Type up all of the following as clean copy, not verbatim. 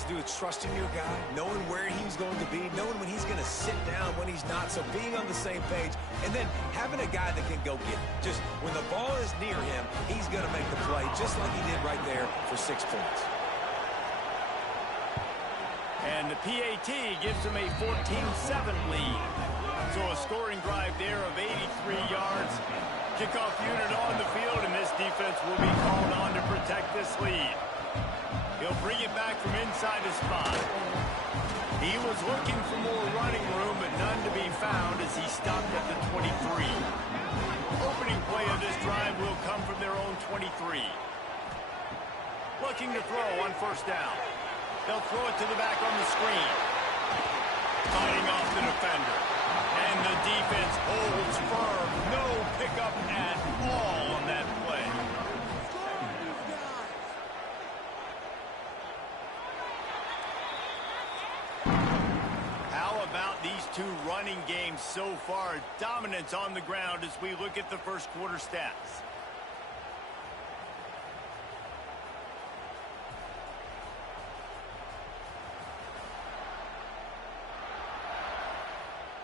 has to do with trusting your guy, knowing where he's going to be, knowing when he's going to sit down, when he's not, so being on the same page, and then having a guy that can go get it. Just when the ball is near him, he's going to make the play, just like he did right there for 6 points. And the PAT gives him a 14-7 lead. So a scoring drive there of 83 yards. Kickoff unit on the field, and this defense will be called on to protect this lead. He'll bring it back from inside his 5. He was looking for more running room, but none to be found as he stopped at the 23. Opening play of this drive will come from their own 23. Looking to throw on first down. They'll throw it to the back on the screen. Fighting off the defender. And the defense holds firm. No pickup at all on that play. How about these two running games so far? Dominance on the ground as we look at the first quarter stats.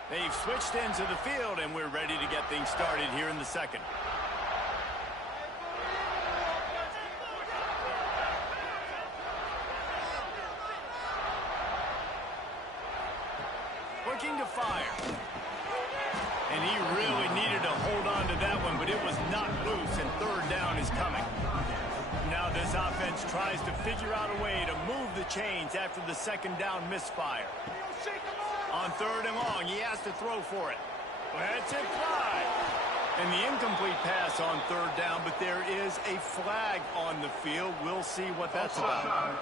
They've switched into the field, and we're ready to get things started here in the second. Looking to fire. And he really needed to hold on to that one, but it was not loose, and third down is coming. Now this offense tries to figure out a way to move the chains after the second down misfire. On third and long, he has to throw for it. Let's it fly. And the incomplete pass on third down, but there is a flag on the field. We'll see what that's about.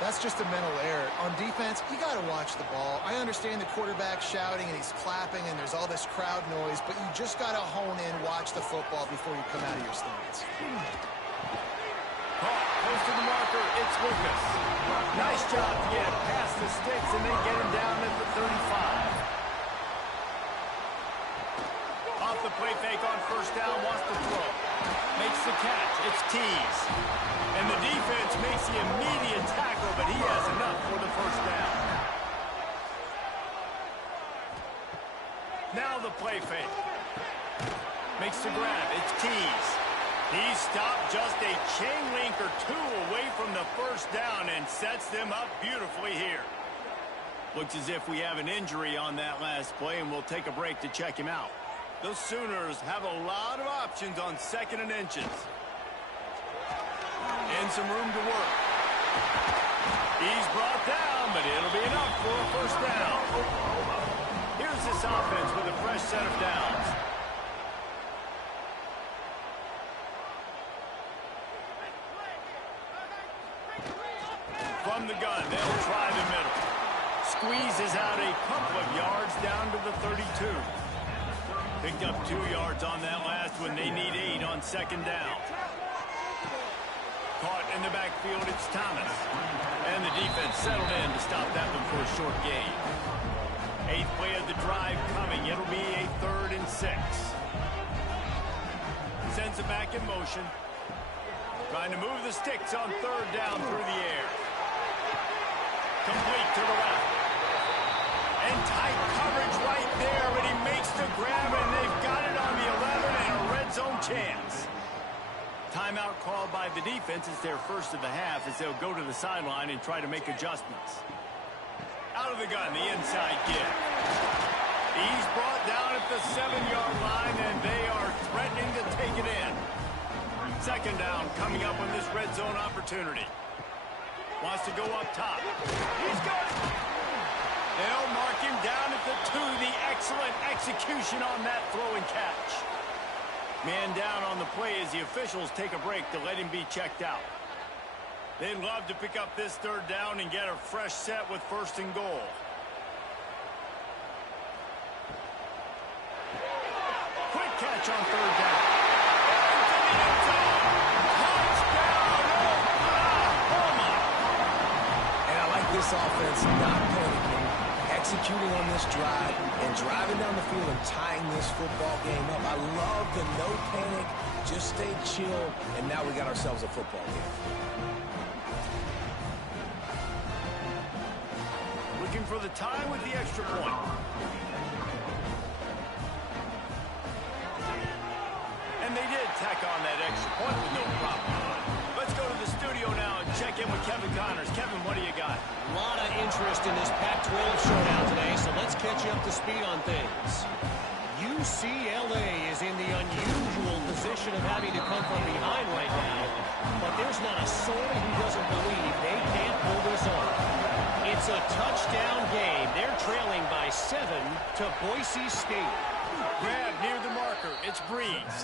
That's just a mental error. On defense, you got to watch the ball. I understand the quarterback shouting and he's clapping and there's all this crowd noise, but you just got to hone in, watch the football before you come out of your stance. Close to the marker, it's Lucas. Nice job to get it past the sticks and then get him down at the 35. Off the play fake on first down, wants to throw. Makes the catch, it's Tees. And the defense makes the immediate tackle, but he has enough for the first down. Now the play fake. Makes the grab, it's Tees. He stopped just a chain link or two away from the first down and sets them up beautifully here. Looks as if we have an injury on that last play, and we'll take a break to check him out. The Sooners have a lot of options on second and inches. And some room to work. He's brought down, but it'll be enough for a first down. Here's this offense with a fresh set of downs. From the gun, they'll try the middle. Squeezes out a couple of yards down to the 32. Picked up 2 yards on that last one. They need 8 on second down. Caught in the backfield, it's Thomas. And the defense settled in to stop that one for a short gain. 8th play of the drive coming. It'll be a 3rd and 6. Sends it back in motion. Trying to move the sticks on third down through the air. Complete to the left. And tight coverage right there, but he makes the grab, and they've got it on the 11 and a red zone chance. Timeout called by the defense. It's their first of the half as they'll go to the sideline and try to make adjustments. Out of the gun, the inside give. He's brought down at the 7-yard line, and they are threatening to take it in. Second down coming up on this red zone opportunity. Wants to go up top. He's got it. They'll mark him down at the 2. The excellent execution on that throw and catch. Man down on the play as the officials take a break to let him be checked out. They'd love to pick up this third down and get a fresh set with first and goal. Quick catch on third down. This offense not panicking, executing on this drive, and driving down the field and tying this football game up. I love the no panic, just stayed chill, and now we got ourselves a football game. Looking for the tie with the extra point. And they did tack on that extra point with no problem. Let's go to the studio now and check in with Kevin Connors. Kevin, what do you got? A lot of interest in this Pac-12 showdown today, so let's catch you up to speed on things. UCLA is in the unusual position of having to come from behind right now, but there's not a soul who doesn't believe they can't pull this off. It's a touchdown game. They're trailing by 7 to Boise State. Grab near the marker. It's Breeze.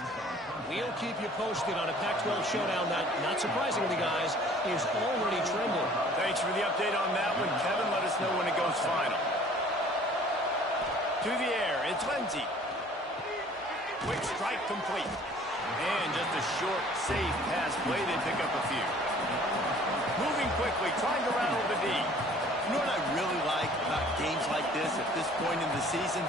We'll keep you posted on a Pac-12 showdown that, not surprisingly, guys, is already trembling. Thanks for the update on that one, Kevin. Let us know when it goes final. To the air, it's Lindsey. Quick strike complete. And just a short, safe pass play. They pick up a few. Moving quickly, trying to rattle the D. You know what I really like about games like this at this point in the season?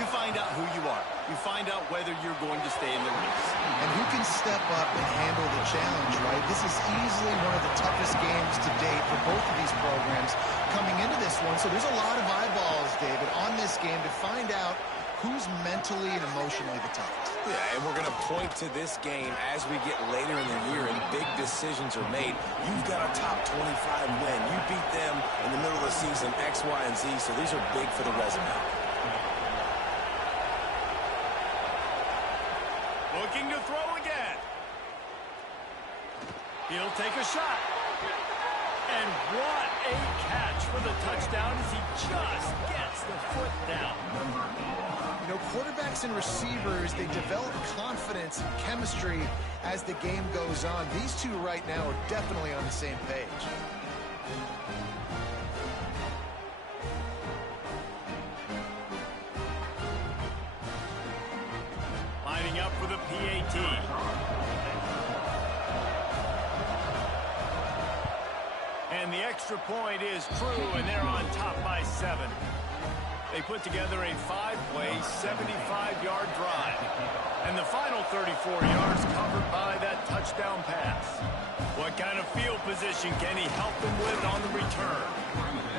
You find out who you are. You find out whether you're going to stay in the race. And who can step up and handle the challenge, right? This is easily one of the toughest games to date for both of these programs coming into this one. So there's a lot of eyeballs, David, on this game to find out who's mentally and emotionally the toughest. Yeah, and we're going to point to this game as we get later in the year and big decisions are made. You've got a top 25 win. You beat them in the middle of the season, X, Y, and Z, so these are big for the resume. Looking to throw again. He'll take a shot. And what a catch for the touchdown as he just gets the foot down. You know, quarterbacks and receivers, they develop confidence and chemistry as the game goes on. These two right now are definitely on the same page. Lining up for the PAT. And the extra point is true, and they're on top by 7. They put together a 5-play, 75-yard drive. And the final 34 yards covered by that touchdown pass. What kind of field position can he help them with on the return?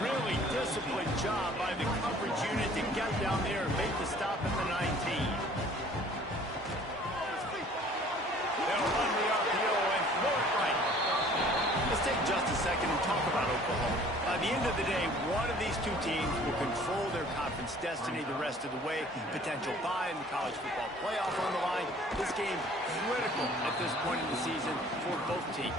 Really disciplined job by the coverage unit to get down there and make the stop at the 19. They'll run the RPO and throw it right. Let's take just a second and talk about Oklahoma. By the end of the day, one of these two teams will control their conference destiny the rest of the way. Potential bye in the college football playoff on the line. This game critical at this point in the season for both teams.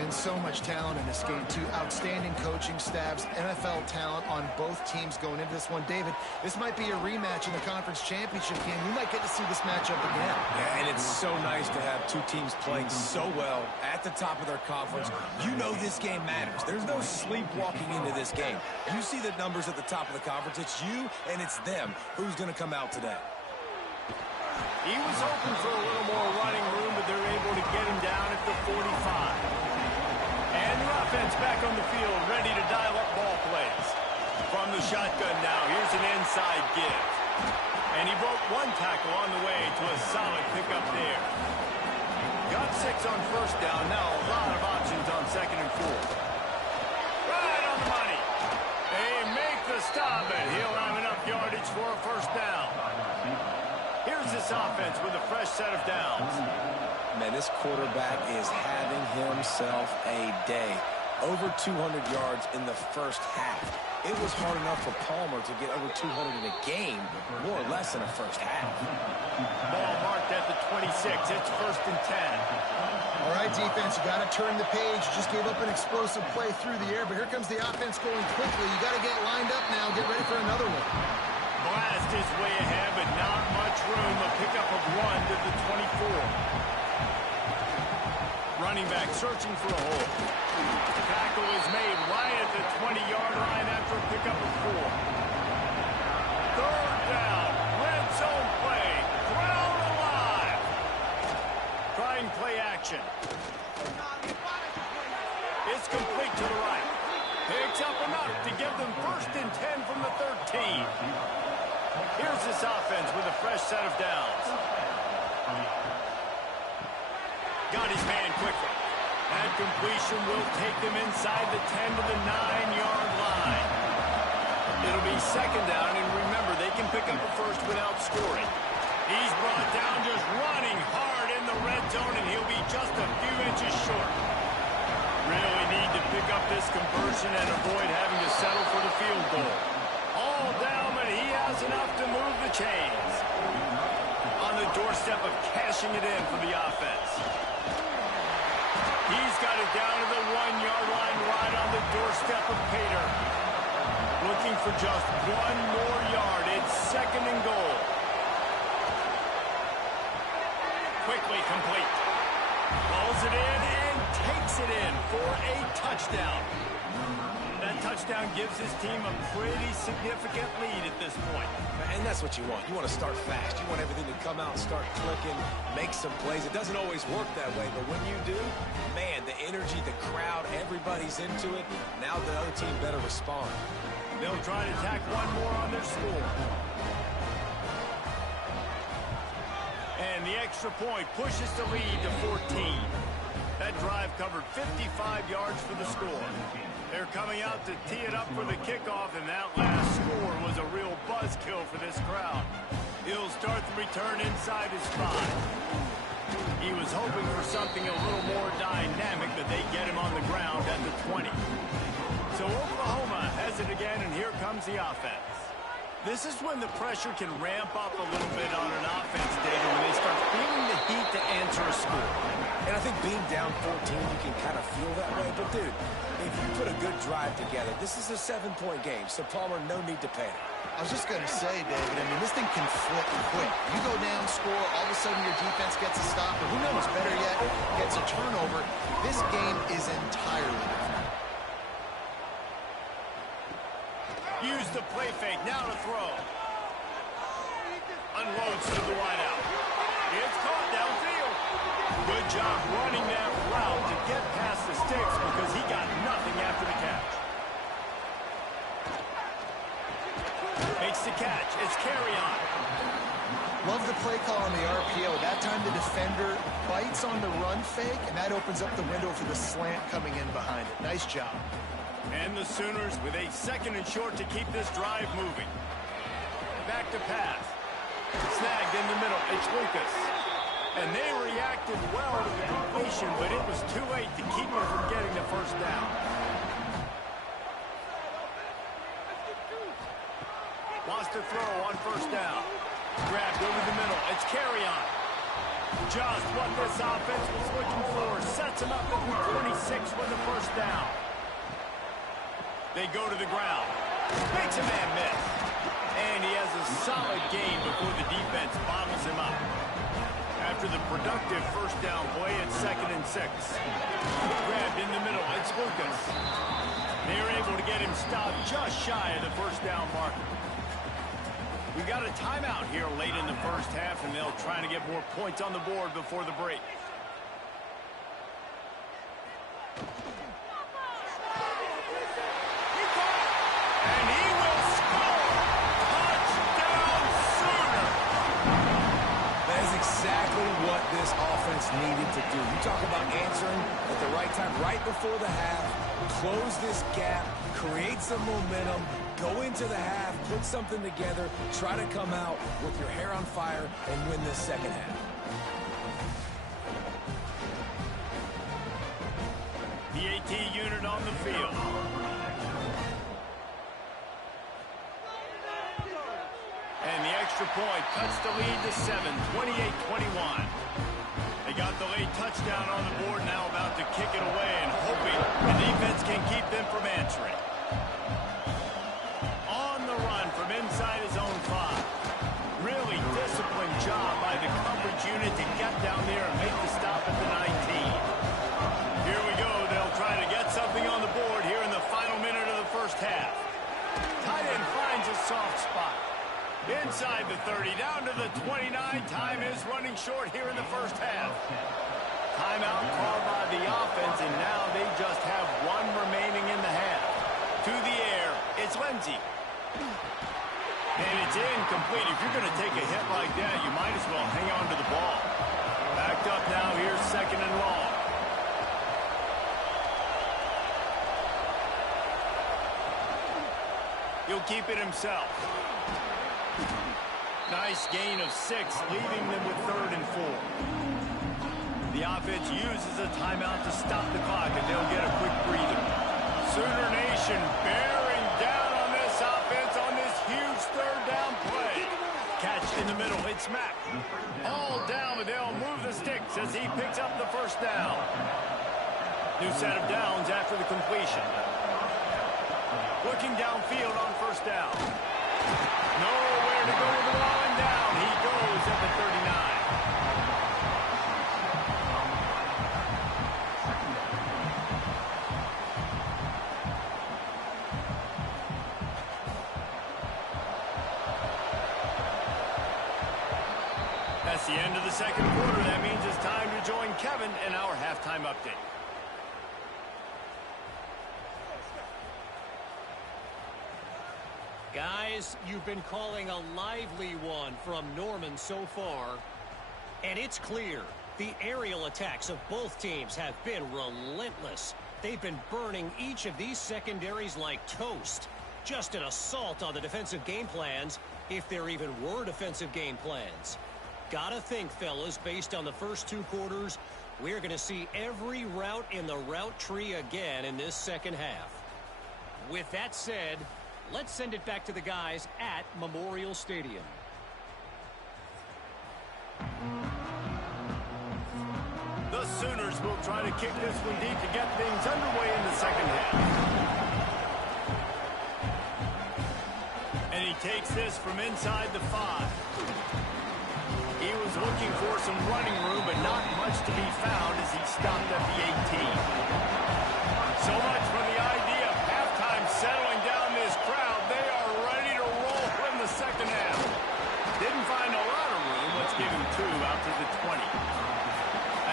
And so much talent in this game, too. Outstanding coaching staffs, NFL talent on both teams going into this one. David, this might be a rematch in the conference championship game. We might get to see this matchup again. Yeah, and it's so nice to have two teams playing so well at the top of their conference. You know this game matters. There's no sleepwalking into this game. You see the numbers at the top of the conference. It's you and it's them. Who's going to come out today? He was hoping for a little more running room, but they're able to get him down at the 45. And the offense back on the field, ready to dial up ball plays. From the shotgun now, here's an inside give. And he broke one tackle on the way to a solid pickup there. Got 6 on first down. Now a lot of options on 2nd and 4. Right on the money. They make the stop, and he'll have enough yardage for a first down. Here's this offense with a fresh set of downs. Man, this quarterback is having himself a day. Over 200 yards in the first half. It was hard enough for Palmer to get over 200 in a game, more or less in a first half. Ball marked at the 26. It's 1st and 10. All right, defense, you got to turn the page. You just gave up an explosive play through the air, but here comes the offense going quickly. You got to get lined up now. Get ready for another one. Blast is way ahead, but not much room. A pickup of 1 to the 24. Running back searching for a hole. Tackle is made right at the 20-yard line after a pickup of 4. 3rd down. Red zone play. Ground alive. Trying play action. It's complete to the right. Picks up enough to give them 1st and 10 from the 13. Here's this offense with a fresh set of downs. Got his man quickly. That completion will take them inside the 10 to the 9-yard line. It'll be second down, and remember, they can pick up a first without scoring. He's brought down just running hard in the red zone, and he'll be just a few inches short. Really need to pick up this conversion and avoid having to settle for the field goal. All down, but he has enough to move the chains. On the doorstep of cashing it in for the offense. He's got it down to the 1-yard line right on the doorstep of Pater. Looking for just one more yard. It's second and goal. Quickly complete. Pulls it in and takes it in for a touchdown. That touchdown gives his team a pretty significant lead at this point. And that's what you want. You want to start fast. You want everything to come out and start clicking, make some plays. It doesn't always work that way, but when you do, man, the energy, the crowd, everybody's into it. Now the other team better respond. They'll try to tack one more on their score. And the extra point pushes the lead to 14. That drive covered 55 yards for the score. They're coming out to tee it up for the kickoff, and that last score was a real buzzkill for this crowd. He'll start the return inside his 5. He was hoping for something a little more dynamic, but they get him on the ground at the 20. So Oklahoma has it again, and here comes the offense. This is when the pressure can ramp up a little bit on an offense, David, when they start feeling the heat to answer a score. And I think being down 14, you can kind of feel that way. But, dude, if you put a good drive together, this is a 7-point game, so Palmer, no need to panic. I was just going to say, David, I mean, this thing can flip quick. You go down, score, all of a sudden your defense gets a stop, or who knows, better yet, gets a turnover. This game is entirely different. Use the play fake, now to throw. Unloads to the wideout. It's caught downfield. Good job running that route to get past the sticks because he got nothing after the catch. Makes the catch. It's carry on. Love the play call on the RPO. That time the defender bites on the run fake, and that opens up the window for the slant coming in behind it. Nice job. And the Sooners with a second and short to keep this drive moving. Back to pass. Snagged in the middle. It's Lucas. And they reacted well to the completion, but it was too late to keep them from getting the first down. Wants to throw on first down. Grabbed over the middle. It's carry on. Just what this offense was looking for. Sets him up at the 26 with the first down. They go to the ground. Makes a man miss. And he has a solid gain before the defense bottles him up. After the productive first down play, it's second and 6. Grabbed in the middle. It's Lucas. They're able to get him stopped just shy of the first down marker. We got a timeout here late in the first half, and they'll try to get more points on the board before the break. What this offense needed to do. You talk about answering at the right time, right before the half, close this gap, create some momentum, go into the half, put something together, try to come out with your hair on fire and win this second half. The AT unit on the field. And the extra point cuts the lead to 7, 28-21. They got the late touchdown on the board, now about to kick it away and hoping the defense can keep them from answering. On the run from inside his own 5. Really disciplined job by the coverage unit to get down there and make the stop at the 19. Here we go. They'll try to get something on the board here in the final minute of the first half. Tight end finds a soft spot. Inside the 30, down to the 29. Time is running short here in the first half. Timeout called by the offense, and now they just have one remaining in the half. To the air, it's Lindsey. And it's incomplete. If you're going to take a hit like that, you might as well hang on to the ball. Backed up now, here's second and long. He'll keep it himself. Nice gain of 6, leaving them with 3rd and 4. The offense uses a timeout to stop the clock, and they'll get a quick breather. Sooner Nation bearing down on this offense on this huge 3rd down play. Catch in the middle, it's Mack. All down, but they'll move the sticks as he picks up the 1st down. New set of downs after the completion. Looking downfield on 1st down. Nowhere to go with the ball and down. He goes at the 39. That's the end of the 2nd quarter. That means it's time to join Kevin in our halftime update. Guys, you've been calling a lively one from Norman so far. And it's clear, the aerial attacks of both teams have been relentless. They've been burning each of these secondaries like toast. Just an assault on the defensive game plans, if there even were defensive game plans. Gotta think, fellas, based on the first 2 quarters, we're going to see every route in the route tree again in this 2nd half. With that said, let's send it back to the guys at Memorial Stadium. The Sooners will try to kick this one deep to get things underway in the 2nd half. And he takes this from inside the 5. He was looking for some running room, but not much to be found as he stopped at the 18. So much for the idea of halftime settling down this crowd. They are ready to roll in the 2nd half. Didn't find a lot of room. Let's give him 2 out to the 20.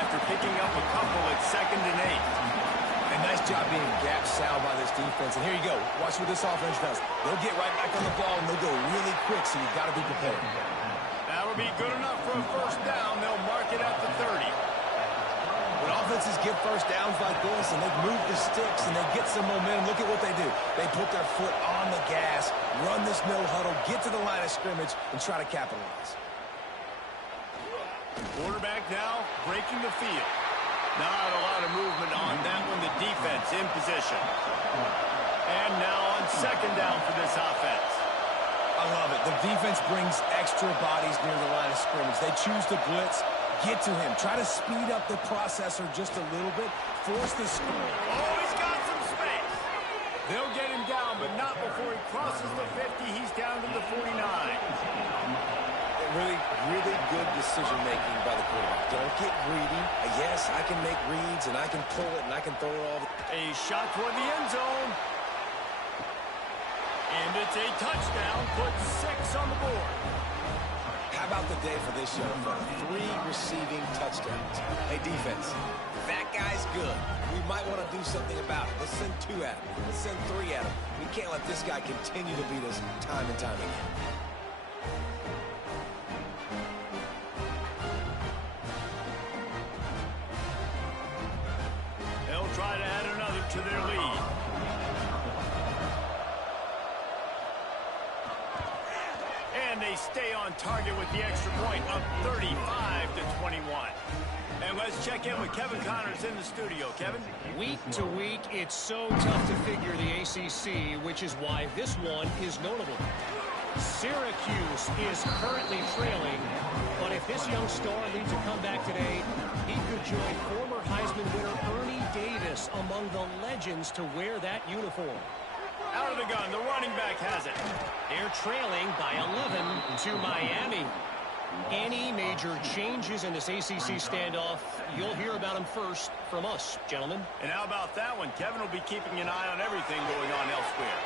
After picking up a couple at 2nd and 8. And nice job being gap sound by this defense. And here you go. Watch what this offense does. They'll get right back on the ball, and they'll go really quick, so you've got to be prepared. That'll be good enough for a 1st down. They'll mark it at the 30. When offenses get 1st downs like this, and they move the sticks, and they get some momentum, look at what they do. They put their foot on the gas, run this no huddle, get to the line of scrimmage, and try to capitalize. Quarterback now breaking the field. Not a lot of movement on that one. The defense in position. And now on 2nd down for this offense. I love it. The defense brings extra bodies near the line of scrimmage. They choose to blitz, get to him, try to speed up the processor just a little bit, force the score. Oh, he's got some space. They'll get him down, but not before he crosses the 50. He's down to the 49. Really, really good decision-making by the quarterback. Don't get greedy. Yes, I can make reads, and I can pull it, and I can throw it all. A shot toward the end zone. And it's a touchdown. Puts 6 on the board. How about the day for this young fella? 3 receiving touchdowns. Hey, defense, that guy's good. We might want to do something about it. Let's send 2 at him. Let's send 3 at him. We can't let this guy continue to beat us time and time again. They'll try to add another to their lead. And they stay on target with the extra point, up 35-21. And let's check in with Kevin Connors in the studio. Kevin? Week to week, it's so tough to figure the ACC, which is why this one is notable. Syracuse is currently trailing, but if this young star leads a comeback today, he could join former Heisman winner Ernie Davis among the legends to wear that uniform. Out of the gun, the running back has it. They're trailing by 11 to Miami. Any major changes in this ACC standoff, you'll hear about them first from us, gentlemen. And how about that one? Kevin will be keeping an eye on everything going on elsewhere.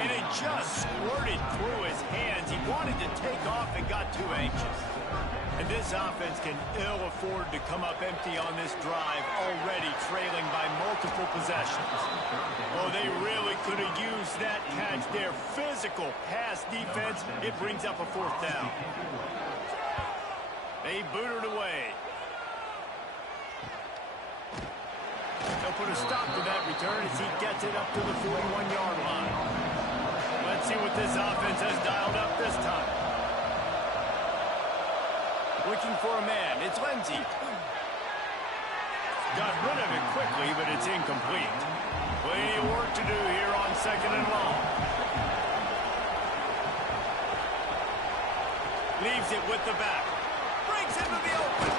And it just squirted through his hands. He wanted to take off and got too anxious. And this offense can ill afford to come up empty on this drive, already trailing by multiple possessions. Oh, they really could have used that catch. Their physical pass defense, it brings up a 4th down. They boot it away. They'll put a stop to that return as he gets it up to the 41-yard line. Let's Let's see what this offense has dialed up this time. Looking for a man. It's Lindsey. Got rid of it quickly, but it's incomplete. Plenty of work to do here on 2nd and long. Leaves it with the back. Breaks into the open.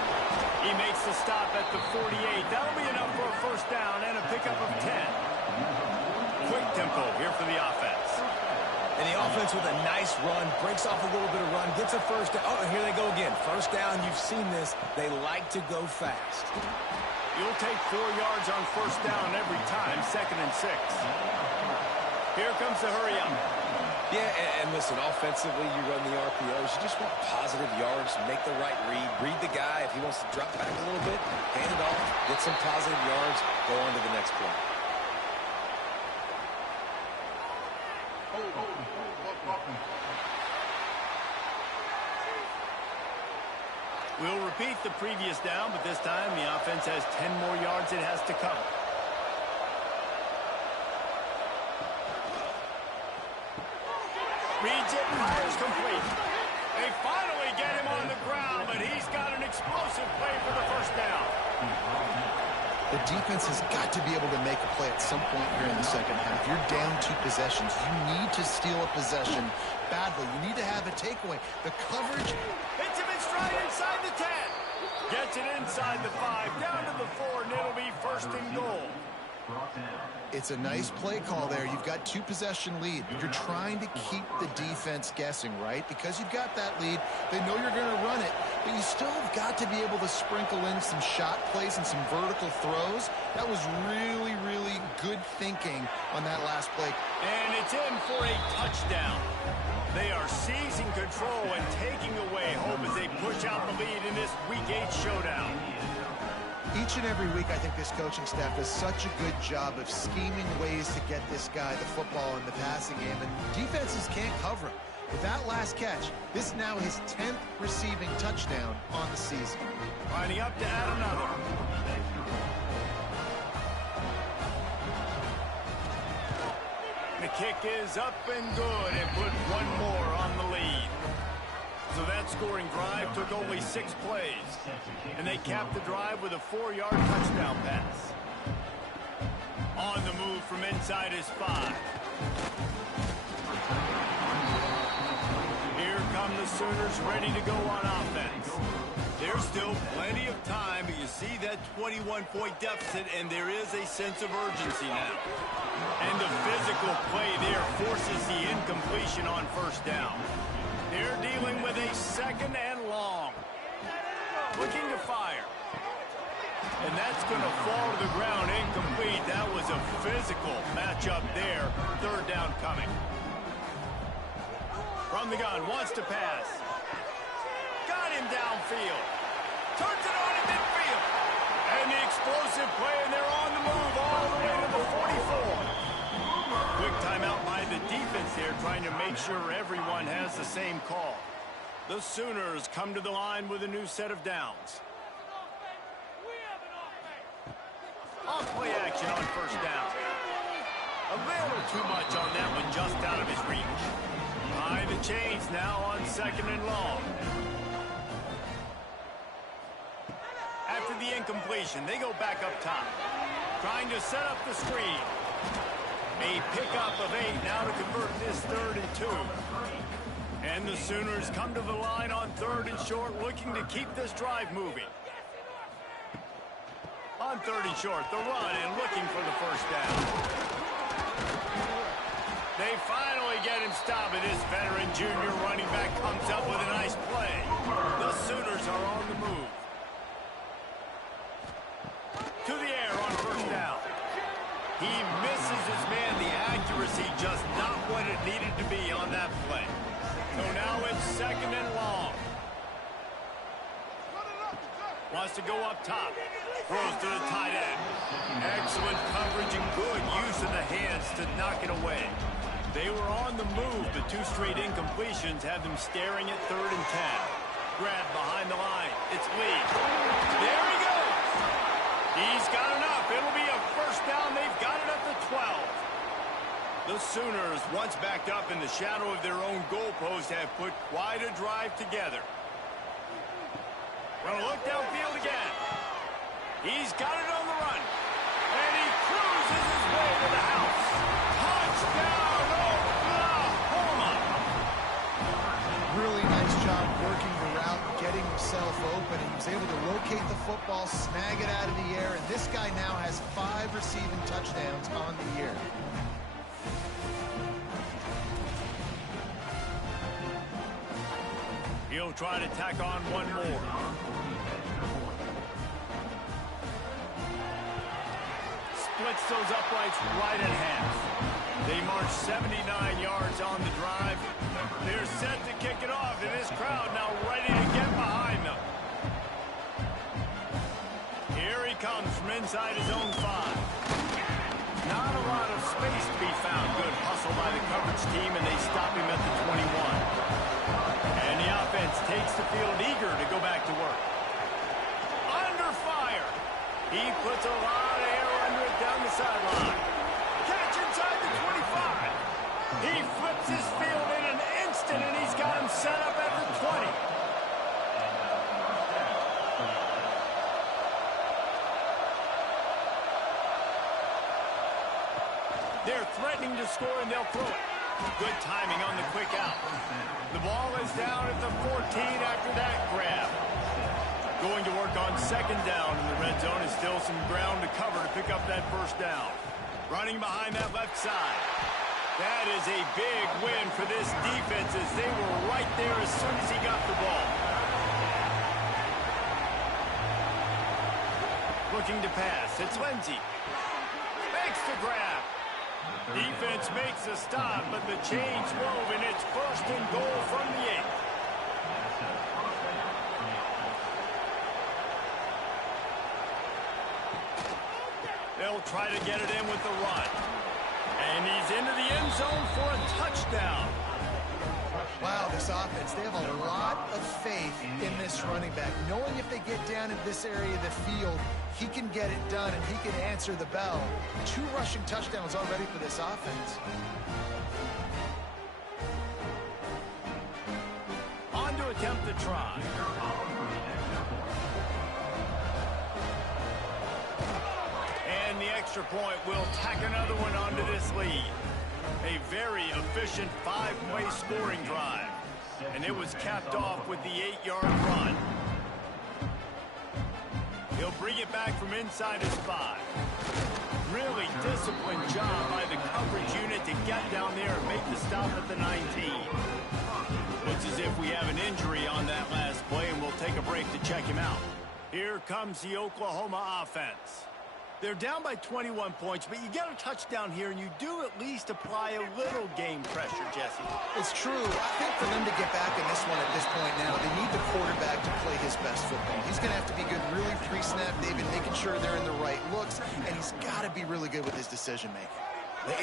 He makes the stop at the 48. That'll be enough for a first down and a pickup of 10. Quick tempo here for the offense. And the offense with a nice run, breaks off a little bit of run, gets a first down. Oh, and here they go again. First down, you've seen this. They like to go fast. You'll take 4 yards on first down every time, 2nd and 6. Here comes the hurry up. Yeah, and listen, offensively, you run the RPOs. You just want positive yards, make the right read the guy. If he wants to drop back a little bit, hand it off, get some positive yards, go on to the next play. We'll repeat the previous down, but this time the offense has 10 more yards it has to cover. Reads it, fires complete. They finally get him on the ground, but he's got an explosive play for the first down. The defense has got to be able to make a play at some point here in the second half. You're down 2 possessions. You need to steal a possession badly. You need to have a takeaway. The coverage. Hits him in stride inside the 10. Gets it inside the 5, down to the 4, and it'll be 1st and goal. It's a nice play call there. You've got 2 possession lead. You're trying to keep the defense guessing, right? Because you've got that lead, they know you're going to run it, but you still have got to be able to sprinkle in some shot plays and some vertical throws. That was really, really good thinking on that last play. And it's in for a touchdown. They are seizing control and taking away hope as they push out the lead in this Week 8 showdown. Each and every week, I think this coaching staff does such a good job of scheming ways to get this guy the football in the passing game, and defenses can't cover him. With that last catch, this is now his 10th receiving touchdown on the season. Lining up to add another. The kick is up and good and put 1 more on the lead. So that scoring drive took only 6 plays. And they capped the drive with a 4-yard touchdown pass. On the move from inside his 5. Here come the Sooners ready to go on offense. There's still plenty of time, but you see that 21-point deficit, and there is a sense of urgency now. And the physical play there forces the incompletion on first down. They're dealing with a 2nd and long. Looking to fire. And that's going to fall to the ground incomplete. That was a physical matchup there. 3rd down coming. From the gun, wants to pass. Got him downfield. Turns it on in midfield. And the explosive play, and they're on the move all the way to the 44. Quick timeout by the defense there, trying to make sure everyone has the same call. The Sooners come to the line with a new set of downs. Off-play action on first down. A little too much on that one, just out of his reach. High the chains now on 2nd and long. After the incompletion, they go back up top. Trying to set up the screen. A pickup of 8 now to convert this 3rd and 2. And the Sooners come to the line on 3rd and short, looking to keep this drive moving. On 3rd and short, the run and looking for the first down. They finally get him stopped, and this veteran junior running back comes up with a nice play. The Sooners are on the move. To the air on first down. He misses his man. The accuracy just not what it needed to be on that play. So now it's 2nd and long. Wants to go up top. Throws to the tight end. Excellent coverage and good use of the hands to knock it away. They were on the move, but 2 straight incompletions have them staring at 3rd and 10. Grab behind the line. It's Lee. There he goes. He's got enough. It'll be a first down. They've got it at the 12. The Sooners, once backed up in the shadow of their own goalpost, have put quite a drive together. Gonna look downfield again. He's got it on the run. And he cruises his way to the house. Touchdown, Oklahoma! Really nice job working the route, getting himself open. He was able to locate the football, snag it out of the air, and this guy now has 5 receiving touchdowns on the year. He'll try to tack on one more. Splits those uprights right in half. They march 79 yards on the drive. They're set to kick it off, and this crowd now ready to get behind them. Here he comes from inside his own 5. Not a lot of space to be found. Good hustle by the coverage team, and they stop him at the 21. And the offense takes the field eager to go back to work. Under fire. He puts a lot of air under it down the sideline. Catch inside the 25. He flips his field in an instant, and he's got him set up at the 20. They're threatening to score, and they'll throw it. Good timing on the quick out. The ball is down at the 14 after that grab. Going to work on second down in the red zone is still some ground to cover to pick up that first down. Running behind that left side. That is a big win for this defense as they were right there as soon as he got the ball. Looking to pass. It's Lindsey. Makes the grab. Defense makes a stop, but the chains wove, and it's first and goal from the 8. They'll try to get it in with the run. And he's into the end zone for a touchdown. Wow, this offense, they have a lot of faith in this running back. Knowing if they get down in this area of the field, he can get it done and he can answer the bell. 2 rushing touchdowns already for this offense. On to attempt the try. And the extra point will tack another one onto this lead. A very efficient 5-play scoring drive. And it was capped off with the 8-yard run. He'll bring it back from inside his 5. Really disciplined job by the coverage unit to get down there and make the stop at the 19. Looks as if we have an injury on that last play, and we'll take a break to check him out. Here comes the Oklahoma offense. They're down by 21 points, but you get a touchdown here, and you do at least apply a little game pressure, Jesse. It's true. I think for them to get back in this one at this point now, they need the quarterback to play his best football. He's going to have to be good really pre-snap, David, making sure they're in the right looks, and he's got to be really good with his decision-making.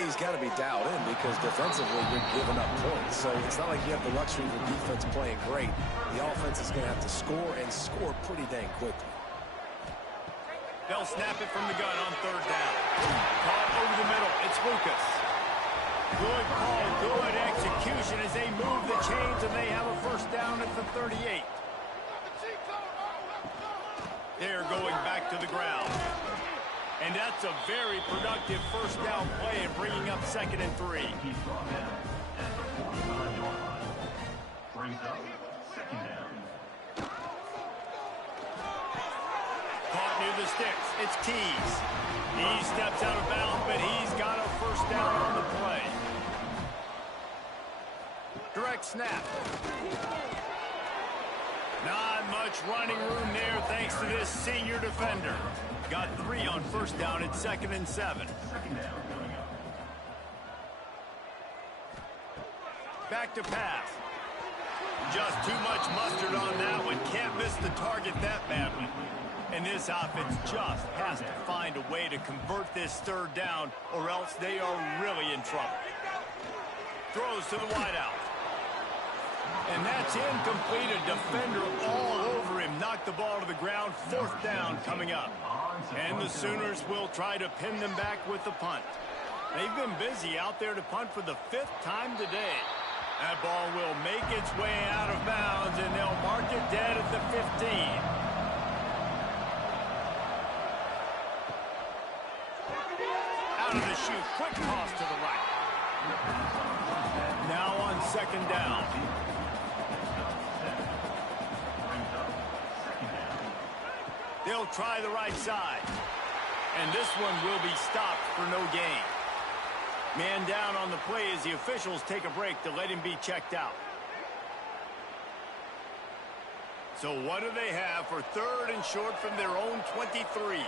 He's got to be dialed in because defensively you're giving up points. So it's not like you have the luxury of the defense playing great. The offense is going to have to score and score pretty dang quickly. They'll snap it from the gun on third down. Caught over the middle. It's Lucas. Good call, good execution as they move the chains, and they have a first down at the 38. They're going back to the ground. And that's a very productive first down play and bringing up 2nd and 3. Caught near the sticks. It's Keys. He steps out of bounds, but he's got a first down on the play. Direct snap. Not much running room there thanks to this senior defender. Got 3 on first down at 2nd and 7. Back to pass. Just too much mustard on that one. Can't miss the target that badly. And this offense just has to find a way to convert this third down, or else they are really in trouble. Throws to the wideout. And that's incomplete. A defender all over him. Knocked the ball to the ground. 4th down coming up. And the Sooners will try to pin them back with the punt. They've been busy out there to punt for the 5th time today. That ball will make its way out of bounds, and they'll mark it dead at the 15. Out of the chute, quick toss to the right. Now on 2nd down. They'll try the right side. And this one will be stopped for no gain. Man down on the play as the officials take a break to let him be checked out. So what do they have for 3rd and short from their own 23?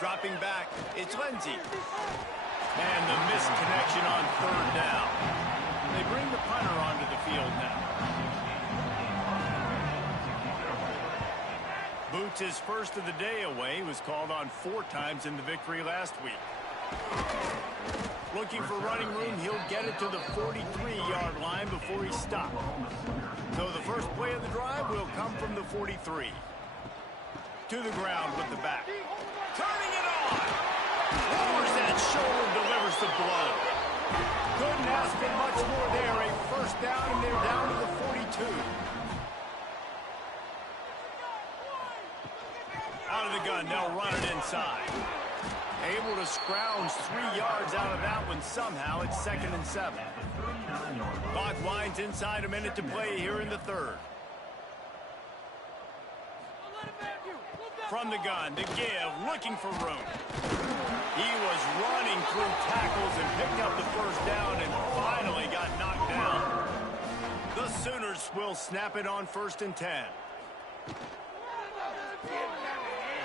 Dropping back, it's Lindsey. And the missed connection on 3rd down. They bring the punter onto the field now. Boots' first of the day away was called on 4 times in the victory last week. Looking for running room, he'll get it to the 43-yard line before he stopped. So the first play of the drive will come from the 43. To the ground with the back. Turning it on! Lowers that shoulder, delivers the blow. Couldn't ask for much more there. A 1st down, and they're down to the 42. Out of the gun, they'll run it inside. Able to scrounge 3 yards out of that one somehow. It's 2nd and 7. Clock winds inside, a minute to play here in the 3rd. From the gun, the give, looking for room. He was running through tackles and picked up the 1st down and finally got knocked down. The Sooners will snap it on 1st and 10.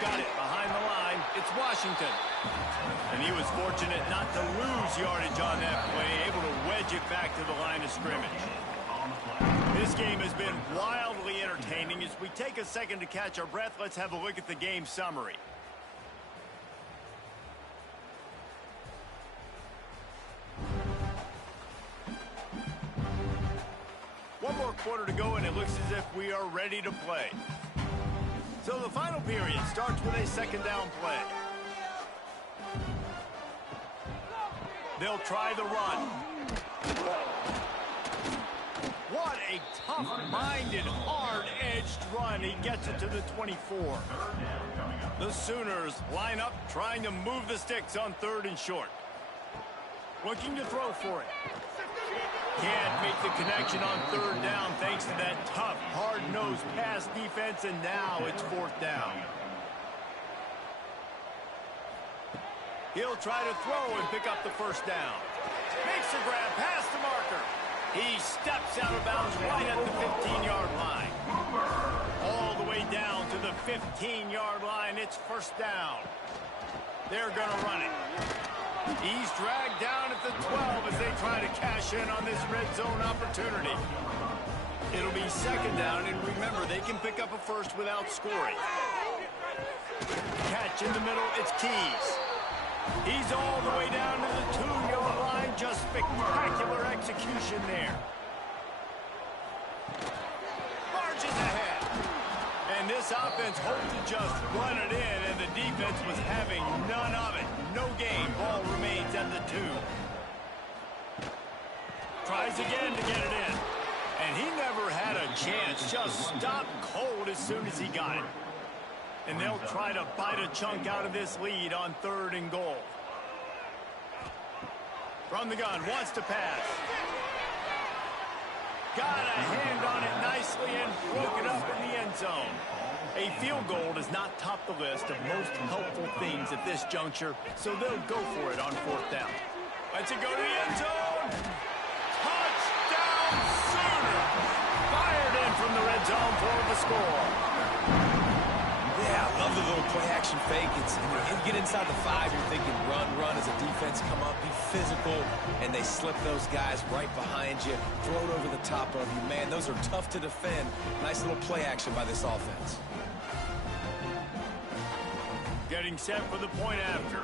Got it behind the line. It's Washington. And he was fortunate not to lose yardage on that play, able to wedge it back to the line of scrimmage. This game has been wildly entertaining. As we take a second to catch our breath, let's have a look at the game summary. One more quarter to go, and it looks as if we are ready to play. So the final period starts with a 2nd down play. They'll try the run. What a tough-minded, hard-edged run. He gets it to the 24. The Sooners line up, trying to move the sticks on 3rd and short. Looking to throw for it. Can't make the connection on 3rd down thanks to that tough, hard-nosed pass defense, and now it's 4th down. He'll try to throw and pick up the 1st down. Makes the grab past the marker. He steps out of bounds right at the 15-yard line. All the way down to the 15-yard line. It's 1st down. They're going to run it. He's dragged down at the 12 as they try to cash in on this red zone opportunity. It'll be 2nd down, and remember, they can pick up a 1st without scoring. Catch in the middle, it's Keys. He's all the way down to the 2-yard line. Just spectacular execution there. Marches ahead. And this offense hoped to just run it in, and the defense was having none of it. No gain. Ball remains at the 2. Tries again to get it in. And he never had a chance. Just stopped cold as soon as he got it. And they'll try to bite a chunk out of this lead on 3rd and goal. From the gun, wants to pass. Got a hand on it nicely and broke it up in the end zone. A field goal does not top the list of most helpful things at this juncture, so they'll go for it on 4th down. Let's it go to the end zone. Touchdown Sooner! Fired in from the red zone for the score. Yeah, I love the little play-action fake. It's, you get inside the 5, you're thinking run, as a defense, come up, be physical, and they slip those guys right behind you, throw it over the top of you. Man, those are tough to defend. Nice little play-action by this offense. Getting set for the point after.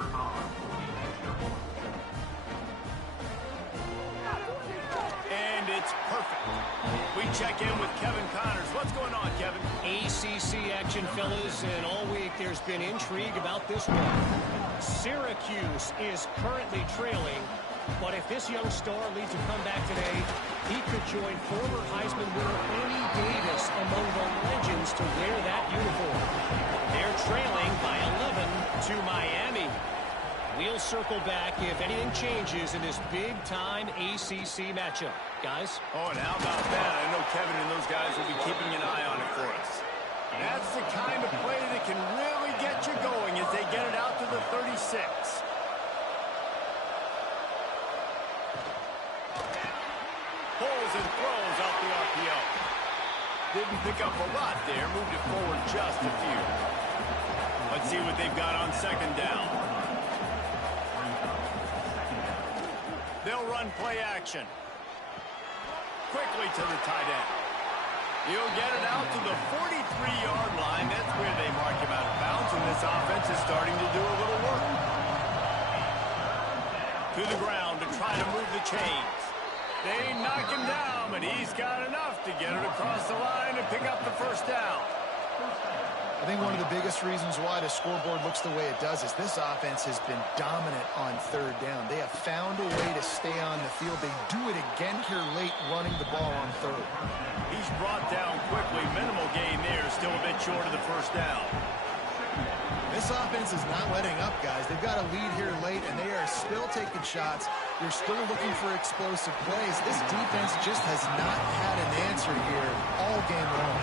And It's perfect. We check in with Kevin Connors. What's going on, Kevin? ACC action, fellas, and all week there's been intrigue about this one. Syracuse is currently trailing, but if this young star leads a comeback today, he could join former Heisman winner Ernie Davis among the legends to wear that uniform. They're trailing by 11 to Miami. We'll circle back if anything changes in this big-time ACC matchup. Guys? Oh, and how about that? I know Kevin and those guys will be keeping an eye on it for us. That's the kind of play that can really get you going as they get it out to the 36. Pulls and throws out the RPO. Didn't pick up a lot there. Moved it forward just a few. Let's see what they've got on second down. They'll run play action. Quickly to the tight end. He'll get it out to the 43-yard line. That's where they mark him out of bounds, and this offense is starting to do a little work. To the ground to try to move the chains. They knock him down, but he's got enough to get it across the line and pick up the first down. I think one of the biggest reasons why the scoreboard looks the way it does is this offense has been dominant on third down. They have found a way to stay on the field. They do it again here late, running the ball on third. He's brought down quickly. Minimal gain there. Still a bit short of the first down. This offense is not letting up, guys. They've got a lead here late, and they are still taking shots. They're still looking for explosive plays. This defense just has not had an answer here all game long.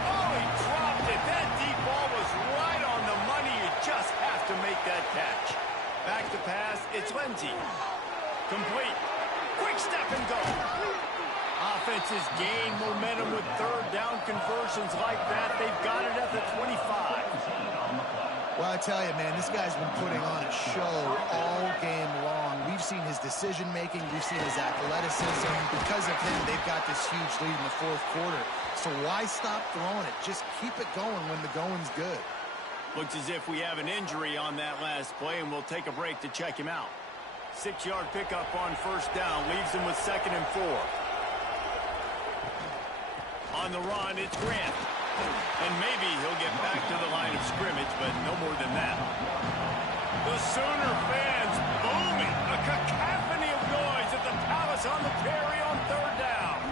Oh, he dropped it. That deep ball was right on the money. You just have to make that catch. Back to pass. It's Lindsey. Complete. Quick step and go. Offenses gain momentum with third down conversions like that. They've got it at the 25. Well, I tell you, man, this guy's been putting on a show all game long. We've seen his decision-making. We've seen his athleticism. Because of him, they've got this huge lead in the fourth quarter. So why stop throwing it? Just keep it going when the going's good. Looks as if we have an injury on that last play, and we'll take a break to check him out. 6-yard pickup on first down. Leaves him with 2nd and 4. On the run, it's Grant. And maybe he'll get back to the line of scrimmage, but no more than that. The Sooner fans booming. A cacophony of noise at the Palace on the Prairie on third down.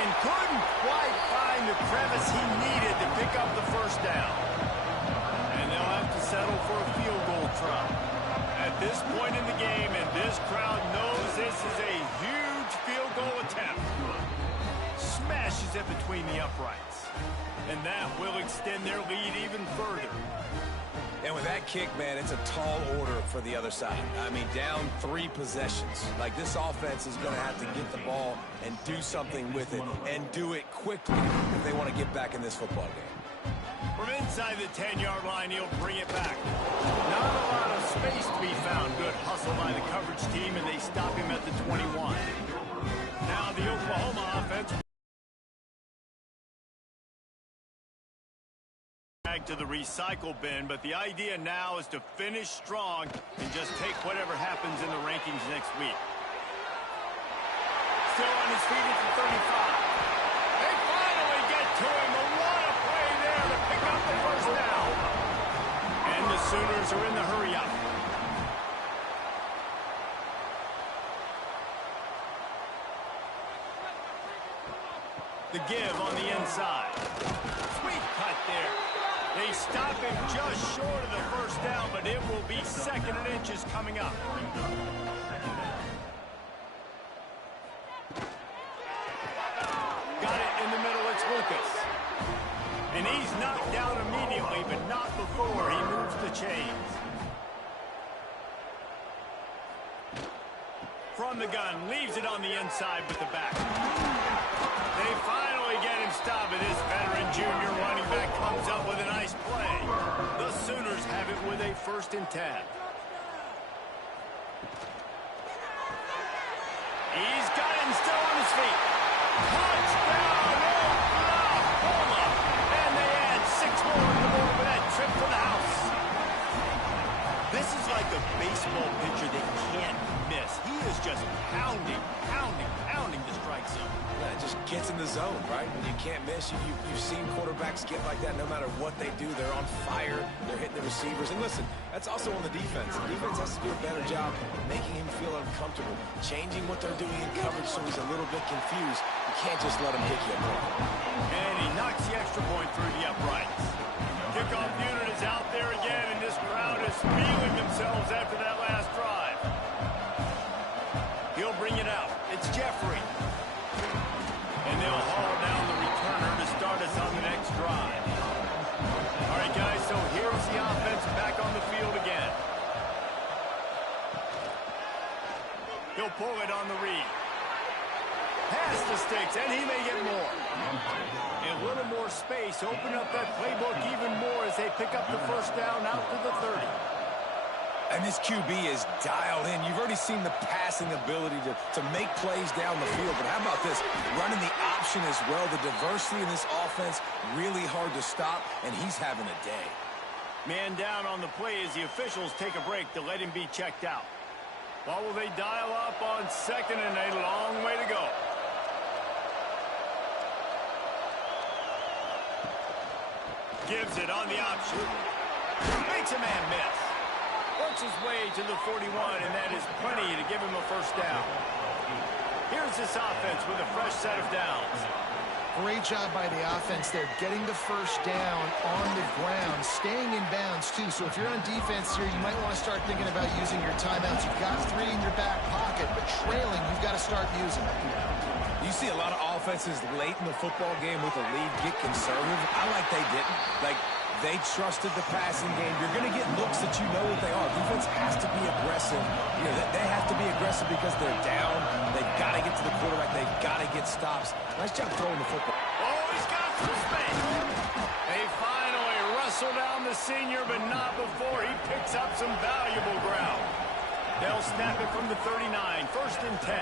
And couldn't quite find the crevice he needed to pick up the first down. And they'll have to settle for a field goal try. At this point in the game, and this crowd knows this is a huge field goal attempt. Smashes it between the uprights. And that will extend their lead even further. And with that kick, man, it's a tall order for the other side. I mean, down 3 possessions. Like, this offense is going to have to get the ball and do something with it, and do it quickly if they want to get back in this football game. From inside the 10-yard line, he'll bring it back. Not a lot of space to be found. Good hustle by the coverage team, and they stop him at the 21. Now the Oklahoma offense back to the recycle bin, but the idea now is to finish strong and just take whatever happens in the rankings next week. Still on his feet at the 35. They finally get to him. What a play there to pick up the first down. And the Sooners are in the hurry-up. The give on the inside. Sweet cut there. They stop him just short of the first down, but it will be 2nd and inches coming up. Got it in the middle, it's Lucas. And he's knocked down immediately, but not before he moves the chains. From the gun, leaves it on the inside with the back. They finally get him stopped, and this veteran junior running back comes up with a nice play. The Sooners have it with a 1st and 10. He's got him still on his feet. Touchdown, Oklahoma! And they add 6 more on the board with that trip to the house. This is like a baseball baseball pitcher that can't miss. He is just pounding the strike zone. Yeah, it just gets in the zone, right? When you can't miss, you've seen quarterbacks get like that no matter what they do. They're on fire. They're hitting the receivers. And listen, that's also on the defense. The defense has to do a better job making him feel uncomfortable, changing what they're doing in coverage so he's a little bit confused. You can't just let him hit you. And he knocks the extra point through the uprights. Kickoff unit is out there again, and this crowd is feeling themselves after that last drive. He'll bring it out. It's Jeffrey. And they'll haul down the returner to start us on the next drive. All right, guys, so here's the offense back on the field again. He'll pull it on the read. Pass the sticks, and he may get more. A little more space, open up that playbook even more as they pick up the first down out to the 30. And this QB is dialed in. You've already seen the passing ability to make plays down the field. But how about this? Running the option as well. The diversity in this offense, really hard to stop, and he's having a day. Man down on the play as the officials take a break to let him be checked out. What will they dial up on second and a long way to go? Gives it on the option. Makes a man miss. Works his way to the 41, and that is plenty to give him a first down. Here's this offense with a fresh set of downs. Great job by the offense there, getting the first down on the ground, staying in bounds, too. So if you're on defense here, you might want to start thinking about using your timeouts. You've got 3 in your back pocket, but trailing, you've got to start using them. You see a lot of offenses late in the football game with a lead get conservative. I like they didn't. Like, they trusted the passing game. You're going to get looks that you know what they are. Defense has to be aggressive. You know, they have to be aggressive because they're down. They've got to get to the quarterback. They've got to get stops. Nice job throwing the football. Oh, he's got some space. They finally wrestle down the senior, but not before he picks up some valuable ground. They'll snap it from the 39, 1st and 10.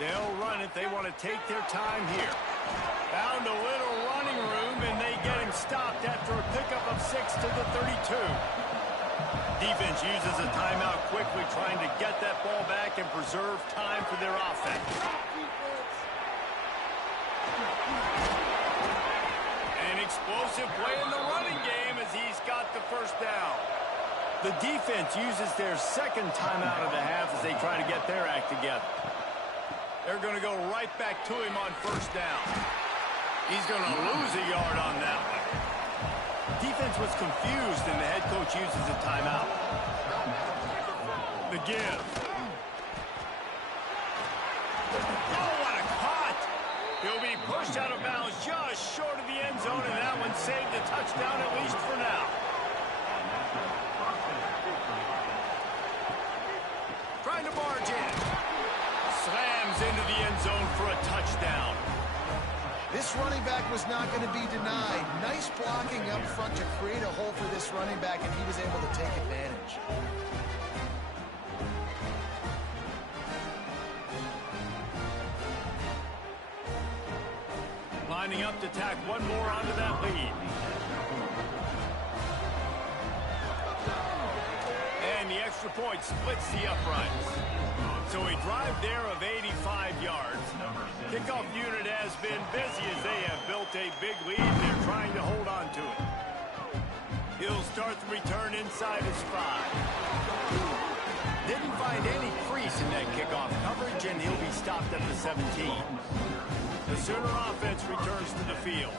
They'll run it. They want to take their time here. Found a little running room, and they get him stopped after a pickup of 6 to the 32. Defense uses a timeout quickly, trying to get that ball back and preserve time for their offense. An explosive play in the running game as he's got the first down. The defense uses their second timeout of the half as they try to get their act together. They're going to go right back to him on first down. He's going to lose a yard on that one. Defense was confused, and the head coach uses a timeout. The give. Oh, what a cut! He'll be pushed out of bounds just short of the end zone, and that one saved the touchdown, at least for now. Trying to barge in. Slams into the end zone for a touchdown. This running back was not going to be denied. Nice blocking up front to create a hole for this running back, and he was able to take advantage. Lining up to tack one more onto that lead. And the extra point splits the uprights. So a drive there of 85 yards. Kickoff unit has been busy as they have built a big lead. They're trying to hold on to it. He'll start the return inside his 5. Didn't find any crease in that kickoff coverage, and he'll be stopped at the 17. The Sooner offense returns to the field.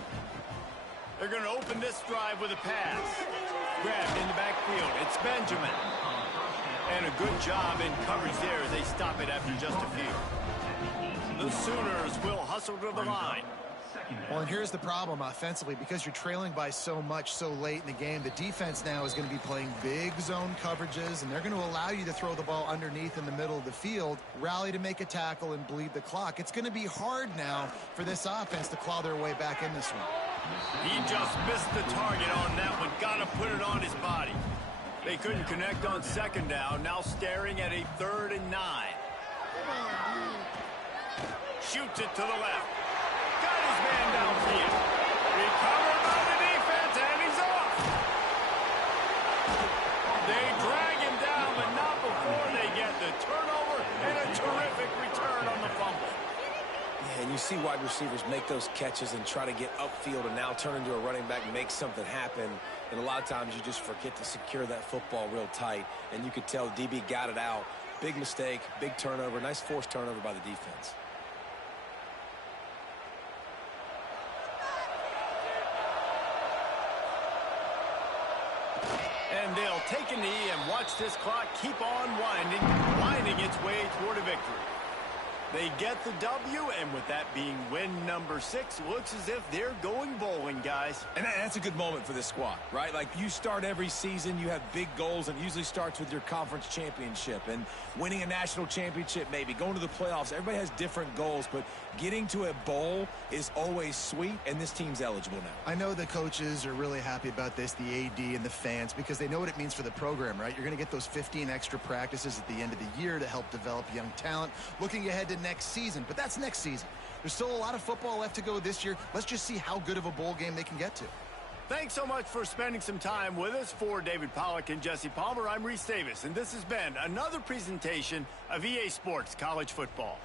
They're going to open this drive with a pass. Grabbed in the backfield. It's Benjamin. And a good job in coverage there as they stop it after just a few. The Sooners will hustle to the line. Well, and here's the problem offensively. Because you're trailing by so much so late in the game, the defense now is going to be playing big zone coverages, and they're going to allow you to throw the ball underneath in the middle of the field, rally to make a tackle, and bleed the clock. It's going to be hard now for this offense to claw their way back in this one. He just missed the target on that one. Got to put it on his body. They couldn't connect on second down. Now staring at a 3rd and 9. Shoots it to the left. Got his man downfield. Recovered by the defense, and he's off. They drag him down, but not before they get the turnover and a terrific return on the fumble. Yeah, and you see wide receivers make those catches and try to get upfield and now turn into a running back and make something happen. And a lot of times you just forget to secure that football real tight. And you could tell the DB got it out. Big mistake, big turnover, nice forced turnover by the defense. And they'll take a knee and watch this clock keep on winding its way toward a victory. They get the W, and with that being win number 6, looks as if they're going bowling, guys. And that's a good moment for this squad, right? Like, you start every season, you have big goals, and it usually starts with your conference championship and winning a national championship, maybe going to the playoffs. Everybody has different goals, but getting to a bowl is always sweet, and this team's eligible now. I know the coaches are really happy about this, the AD and the fans, because they know what it means for the program, right? You're going to get those 15 extra practices at the end of the year to help develop young talent, looking ahead to next season. But that's next season. There's still a lot of football left to go this year. Let's just see how good of a bowl game they can get to. Thanks so much for spending some time with us. For David Pollack and Jesse Palmer, I'm Reese Davis, and this has been another presentation of EA Sports College Football.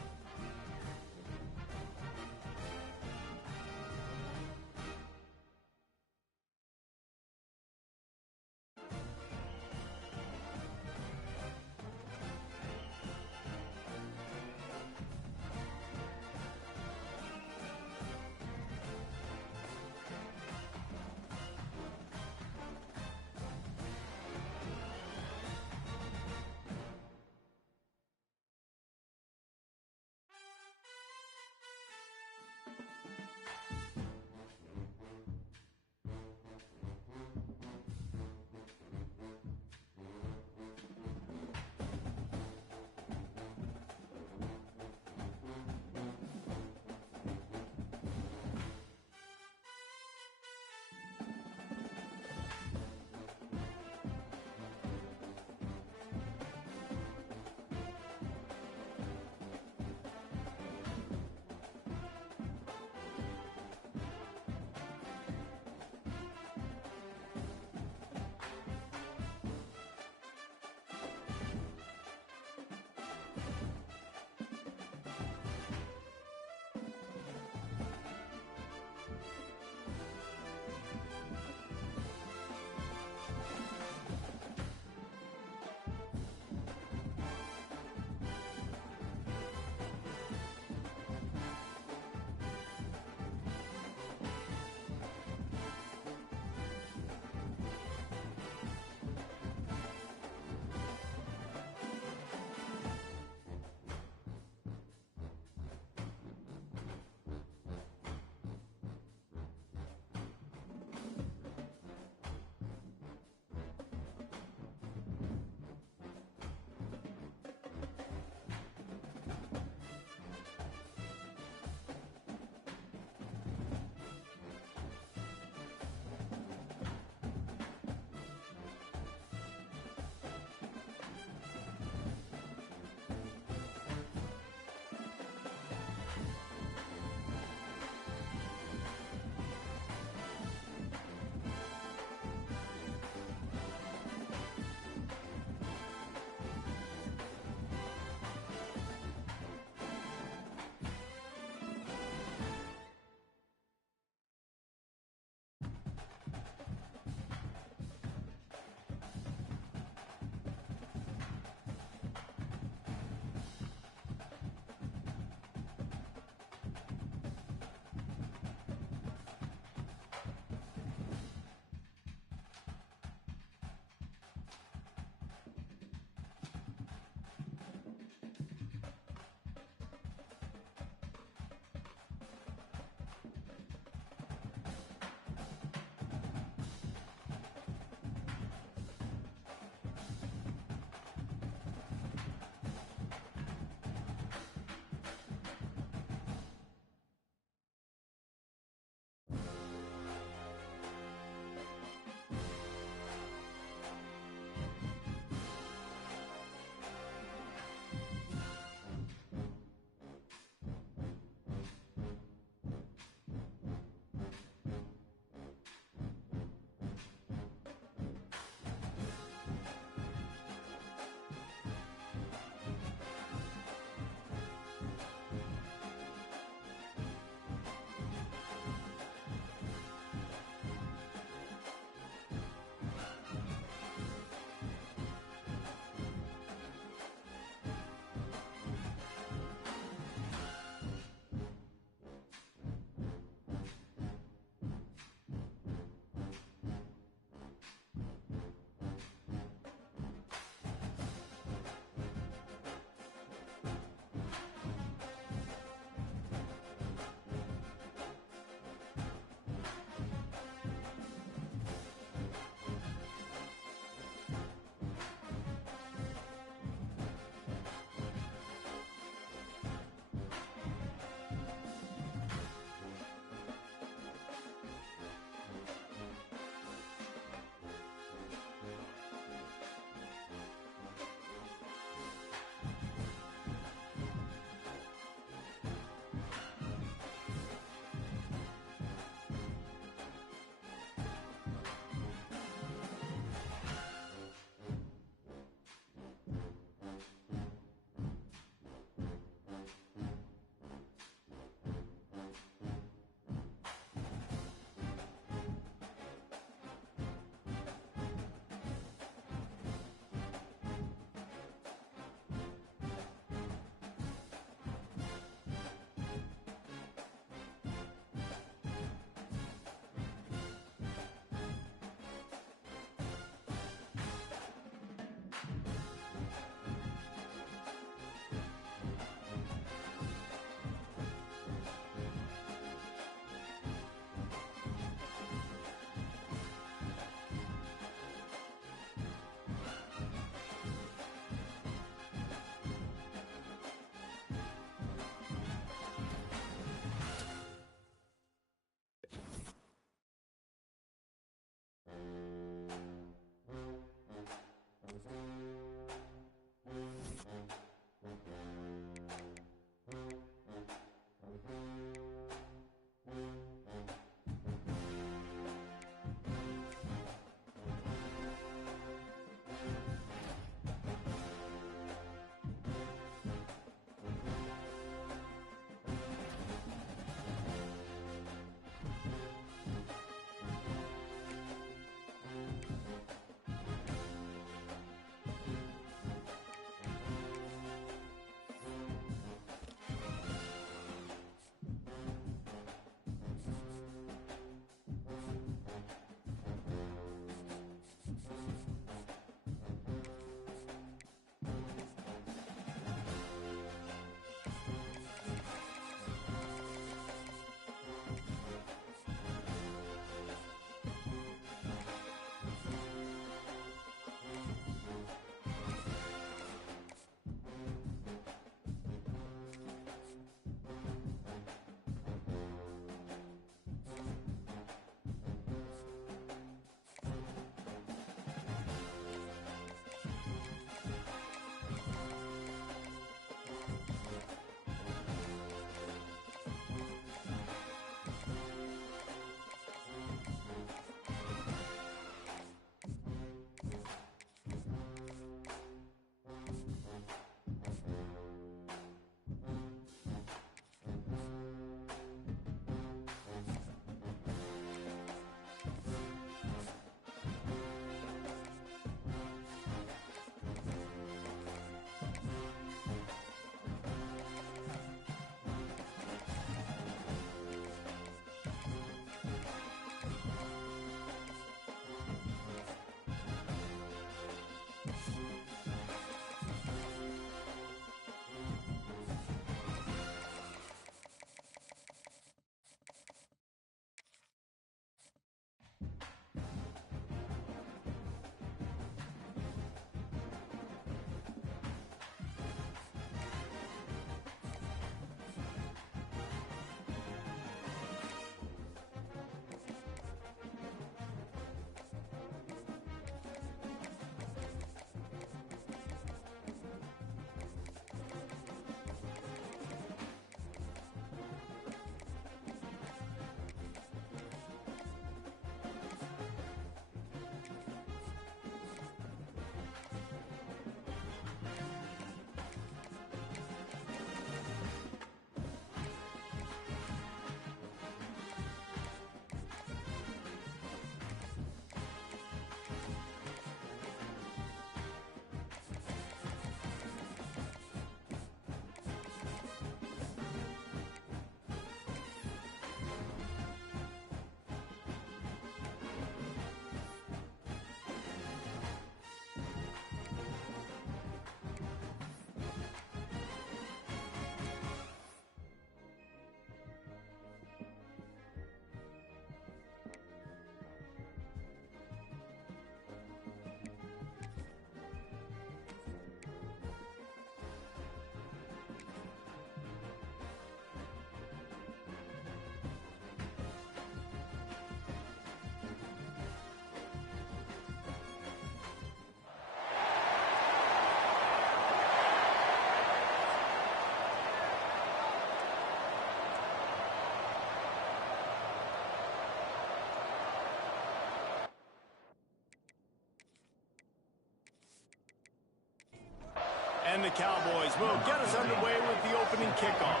And the Cowboys will get us underway with the opening kickoff.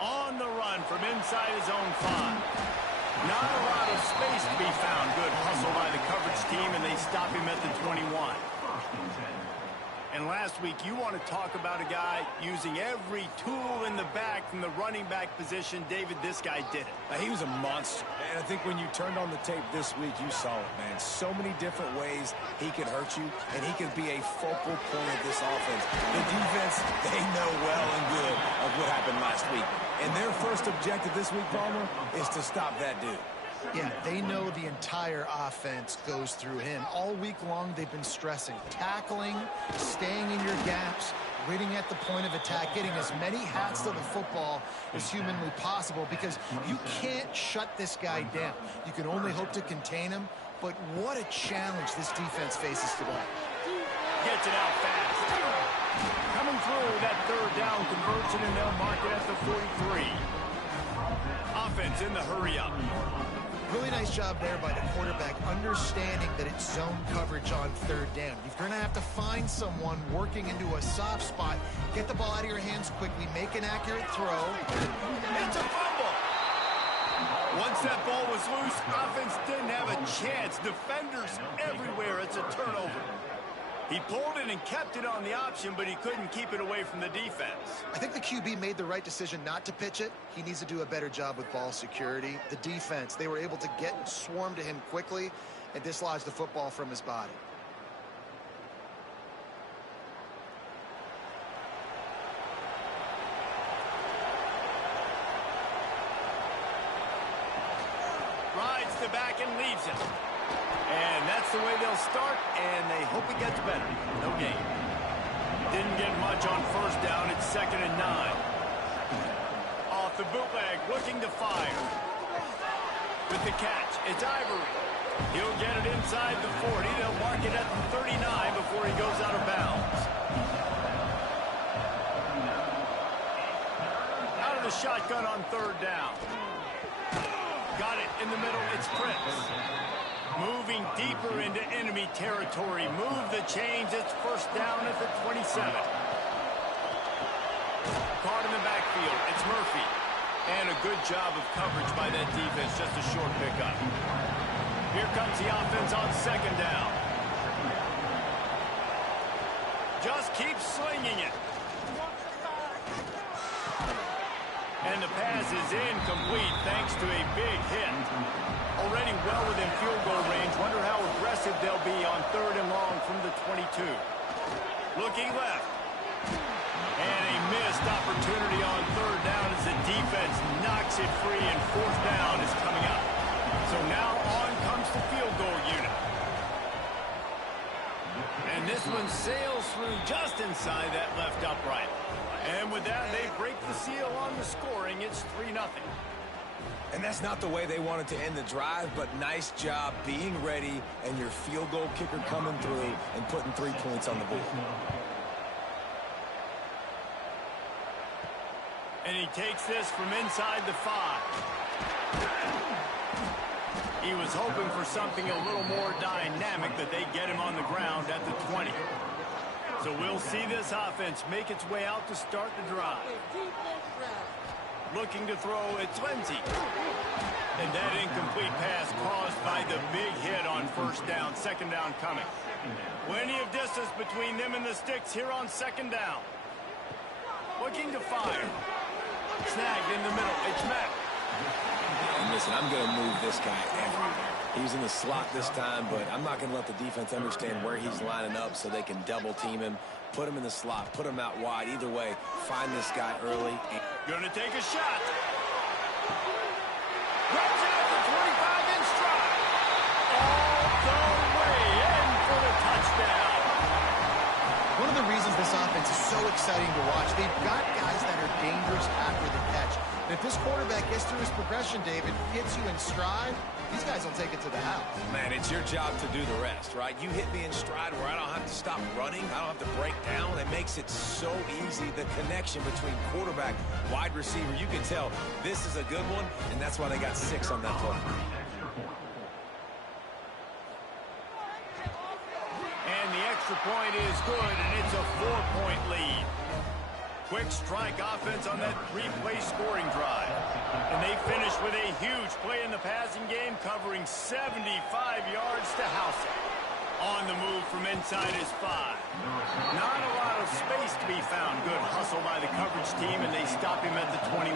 On the run from inside his own 5. Not a lot of space to be found. Good hustle by the coverage team, and they stop him at the 21. And last week, you want to talk about a guy using every tool in the back from the running back position. David, this guy did it. He was a monster. And I think when you turned on the tape this week, you saw it, man. So many different ways he could hurt you, and he could be a focal point of this offense. The defense, they know well and good of what happened last week. And their first objective this week, Palmer, is to stop that dude. Yeah, they know the entire offense goes through him. All week long, they've been stressing tackling, staying in your gaps, waiting at the point of attack, getting as many hats to the football as humanly possible, because you can't shut this guy down. You can only hope to contain him, but what a challenge this defense faces today. Gets it out fast. Coming through that third down conversion, and they'll mark it at the 43. Offense in the hurry-up. Really nice job there by the quarterback, understanding that it's zone coverage on third down. You're going to have to find someone working into a soft spot, get the ball out of your hands quickly, make an accurate throw. It's a fumble. Once that ball was loose, offense didn't have a chance. Defenders everywhere. It's a turnover. He pulled it and kept it on the option, but he couldn't keep it away from the defense. I think the QB made the right decision not to pitch it. He needs to do a better job with ball security. The defense, they were able to get swarm to him quickly and dislodge the football from his body. Rides the back and leaves it. And that's the way they'll start, and they hope it gets better. No gain. Didn't get much on first down. It's 2nd and 9. Off the bootleg, looking to fire. With the catch, it's Ivory. He'll get it inside the 40. They'll mark it at the 39 before he goes out of bounds. Out of the shotgun on third down. Got it in the middle. It's Prince. Moving deeper into enemy territory. Move the chains. It's first down at the 27. Caught in the backfield. It's Murphy. And a good job of coverage by that defense. Just a short pickup. Here comes the offense on second down. Just keep slinging it. And the pass is incomplete thanks to a big hit. Already well within field goal range. Wonder how aggressive they'll be on third and long from the 22. Looking left. And a missed opportunity on third down as the defense knocks it free, and fourth down is coming up. So now on comes the field goal unit. And this one sails through just inside that left upright. And with that, they break the seal on the scoring. It's 3-0. And that's not the way they wanted to end the drive, but nice job being ready and your field goal kicker coming through and putting 3 points on the board. And he takes this from inside the 5. He was hoping for something a little more dynamic, but they get him on the ground at the 20. So we'll see this offense make its way out to start the drive. Looking to throw, it's Lindsey. And that incomplete pass caused by the big hit on first down. Second down coming. Plenty of distance between them and the sticks here on second down. Looking to fire. Snagged in the middle. It's Mack. And listen, I'm going to move this guy everywhere. He's in the slot this time, but I'm not going to let the defense understand where he's lining up so they can double team him, put him in the slot, put him out wide. Either way, find this guy early. Going to take a shot. Grabs it at the 25 in stride. All the way in for the touchdown. One of the reasons this offense is so exciting to watch, they've got guys that are dangerous after the catch. And if this quarterback gets through his progression, David, hits you in stride, these guys will take it to the house. Man, it's your job to do the rest, right? You hit me in stride where I don't have to stop running. I don't have to break down. It makes it so easy. The connection between quarterback, wide receiver, you can tell this is a good one, and that's why they got 6 on that play. extra point is good, and it's a 4-point lead. Quick strike offense on that 3-play scoring drive. And they finish with a huge play in the passing game, covering 75 yards to house it. On the move from inside his 5. Not a lot of space to be found. Good hustle by the coverage team, and they stop him at the 21.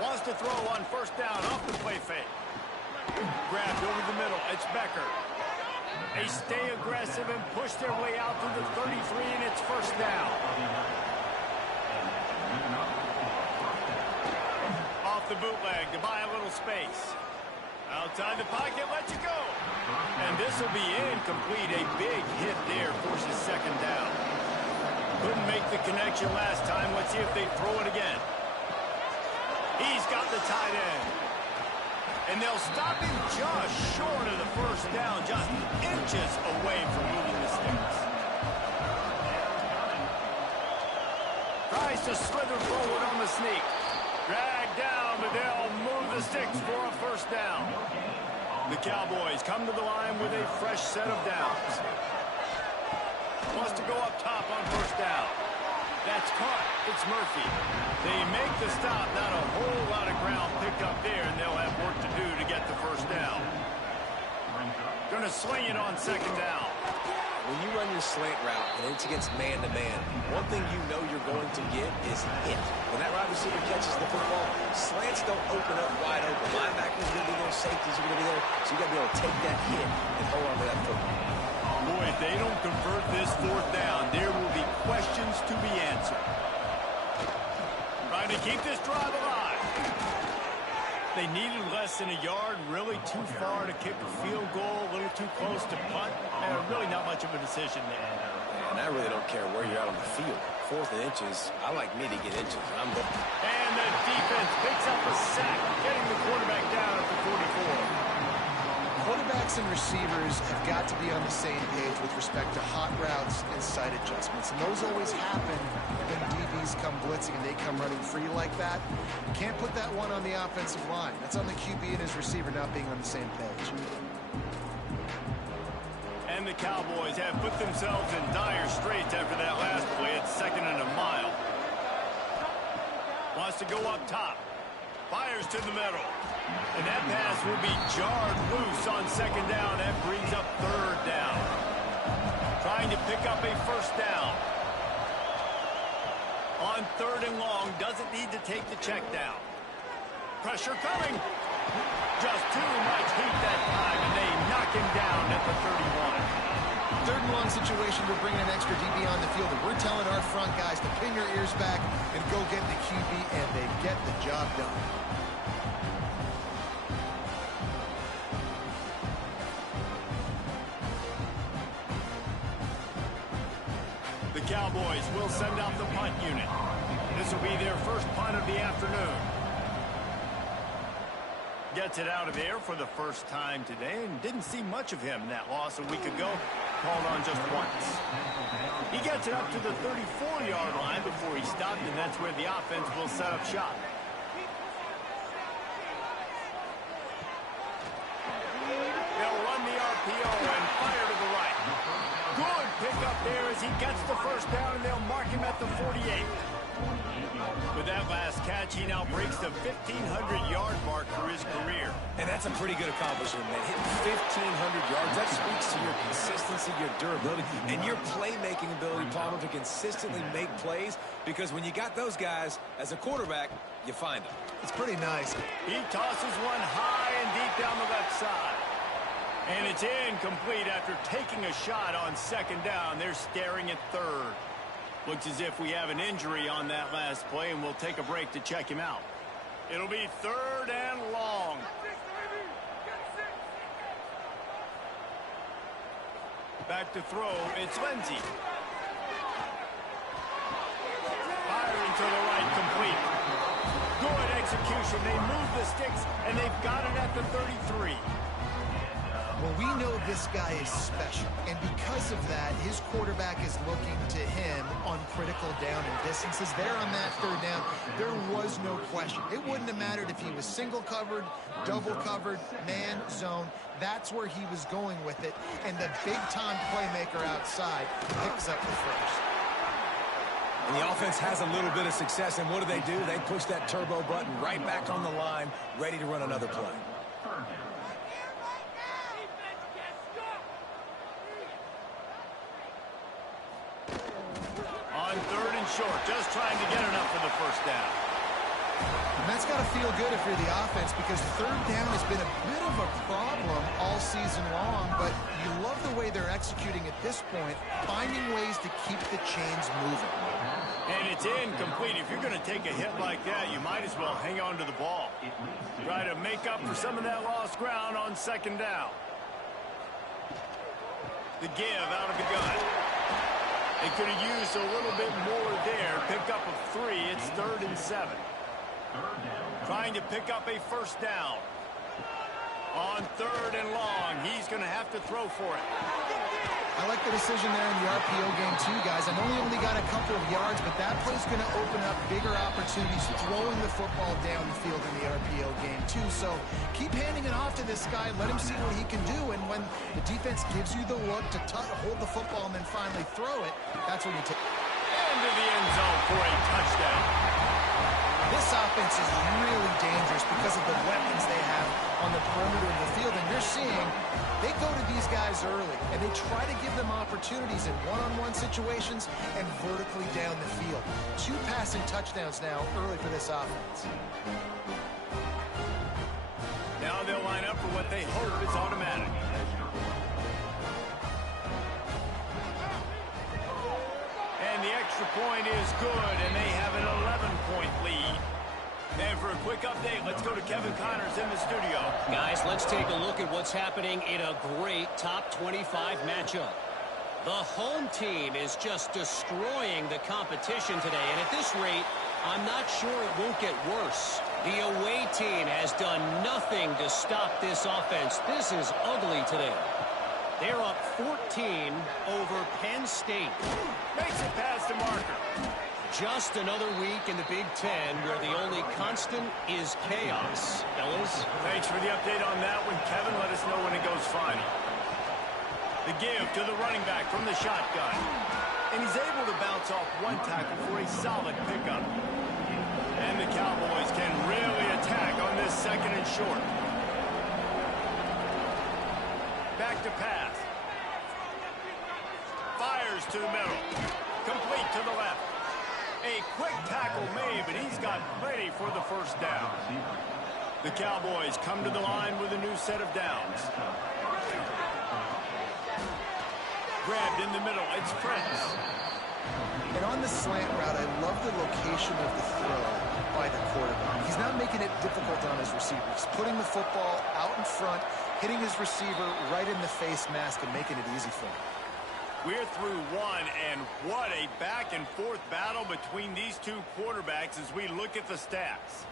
Wants to throw on first down off the play fake. Grabbed over the middle. It's Becker. They stay aggressive and push their way out to the 33, and it's first down. Off the bootleg to buy a little space. Outside the pocket, lets it go. And this will be incomplete. A big hit there forces second down. Couldn't make the connection last time. Let's see if they throw it again. He's got the tight end. And they'll stop him just short of the first down, just inches away from moving the sticks. Tries to slither forward on the sneak. Dragged down, but they'll move the sticks for a first down. The Cowboys come to the line with a fresh set of downs. Wants to go up top on first down. That's caught. It's Murphy. They make the stop. Not a whole lot of ground picked up there, and they'll have work to do to get the first down. Going to sling it on second down. When you run your slant route and it's against man-to-man, one thing you know you're going to get is hit. When that wide receiver catches the football, slants don't open up wide open. Linebackers are going to be there, safeties are going to be there, so you got to be able to take that hit and hold on to that football. Boy, if they don't convert this fourth down, there will be questions to be answered. Trying to keep this drive alive. They needed less than a yard, really too far to kick a field goal, a little too close to punt. Really not much of a decision there. And I really don't care where you're out on the field. 4th and inches, I like me to get inches. I'm looking. And the defense picks up a sack, getting the quarterback down at the 44. Quarterbacks and receivers have got to be on the same page with respect to hot routes and sight adjustments. And those always happen when DBs come blitzing and they come running free like that. You can't put that one on the offensive line. That's on the QB and his receiver not being on the same page. And the Cowboys have put themselves in dire straits after that last play. It's 2nd and a mile. Wants to go up top. Fires to the middle. And that pass will be jarred loose on second down. That brings up third down. Trying to pick up a first down. On 3rd and long, doesn't need to take the check down. Pressure coming. Just too much heat that time, and they knock him down at the 31. 3rd and long situation, we're bringing an extra DB on the field, and we're telling our front guys to pin your ears back and go get the QB, and they get the job done. The Cowboys will send out the punt unit. This will be their first punt of the afternoon. Gets it out of there for the first time today, and didn't see much of him in that loss a week ago. Called on just once. He gets it up to the 34-yard line before he stopped, and that's where the offense will set up shop. They'll run the RPO and fire to the right. Good pickup there as he gets the first down, and they'll mark him at the 48. With that last catch, he now breaks the 1,500-yard mark for his career. And that's a pretty good accomplishment, man. Hitting 1,500 yards, that speaks to your consistency, your durability, and your playmaking ability, Palmer, to consistently make plays. Because when you got those guys, as a quarterback, you find them. It's pretty nice. He tosses one high and deep down the left side. And it's incomplete after taking a shot on second down. They're staring at 3rd. Looks as if we have an injury on that last play, and we'll take a break to check him out. It'll be 3rd and long. Back to throw, it's Lindsey. Firing to the right, complete. Good execution. They move the sticks, and they've got it at the 33. Well, we know this guy is special, and because of that, his quarterback is looking to him on critical down and distances. There on that third down, there was no question. It wouldn't have mattered if he was single covered, double covered, man, zone. That's where he was going with it, and the big-time playmaker outside picks up the first. And the offense has a little bit of success, and what do? They push that turbo button right back on the line, ready to run another play. On third and short, just trying to get enough for the first down. And that's got to feel good if you're the offense, because third down has been a bit of a problem all season long, but you love the way they're executing at this point, finding ways to keep the chains moving. And it's incomplete. If you're going to take a hit like that, you might as well hang on to the ball. Try to make up for some of that lost ground on second down. The give out of the gun. They could have used a little bit more there. Pick up of 3. It's 3rd and 7. Trying to pick up a first down. On 3rd and long, he's going to have to throw for it. I like the decision there in the RPO game too, guys. I know he only got a couple of yards, but that play's going to open up bigger opportunities throwing the football down the field in the RPO game too. So keep handing it off to this guy. Let him see what he can do. And when the defense gives you the look to hold the football and then finally throw it, that's when you take Into the end zone for a touchdown. This offense is really dangerous because of the weapons they have on the perimeter of the field. And you're seeing they go to these guys early, and they try to give them opportunities in one-on-one situations and vertically down the field. 2 passing touchdowns now early for this offense. Now they'll line up for what they hope is automatic. And the extra point is good, and they have an 11-point lead. And for a quick update, let's go to Kevin Connors in the studio. Guys, let's take a look at what's happening in a great top 25 matchup. The home team is just destroying the competition today, and at this rate, I'm not sure it won't get worse. The away team has done nothing to stop this offense. This is ugly today. They're up 14 over Penn State. Makes it past the marker. Just another week in the Big Ten where the only constant is chaos. Fellas? Thanks for the update on that one, Kevin. Let us know when it goes final. The give to the running back from the shotgun. And he's able to bounce off one tackle for a solid pickup. And the Cowboys can really attack on this second and short. Back to pass. Fires to the middle. Complete to the left. A quick tackle made, but he's got plenty for the first down. The Cowboys come to the line with a new set of downs. Grabbed in the middle. It's Prince. And on the slant route, I love the location of the throw by the quarterback. He's not making it difficult on his receivers. He's putting the football out in front, hitting his receiver right in the face mask and making it easy for him. We're through one, and what a back-and-forth battle between these two quarterbacks as we look at the stats.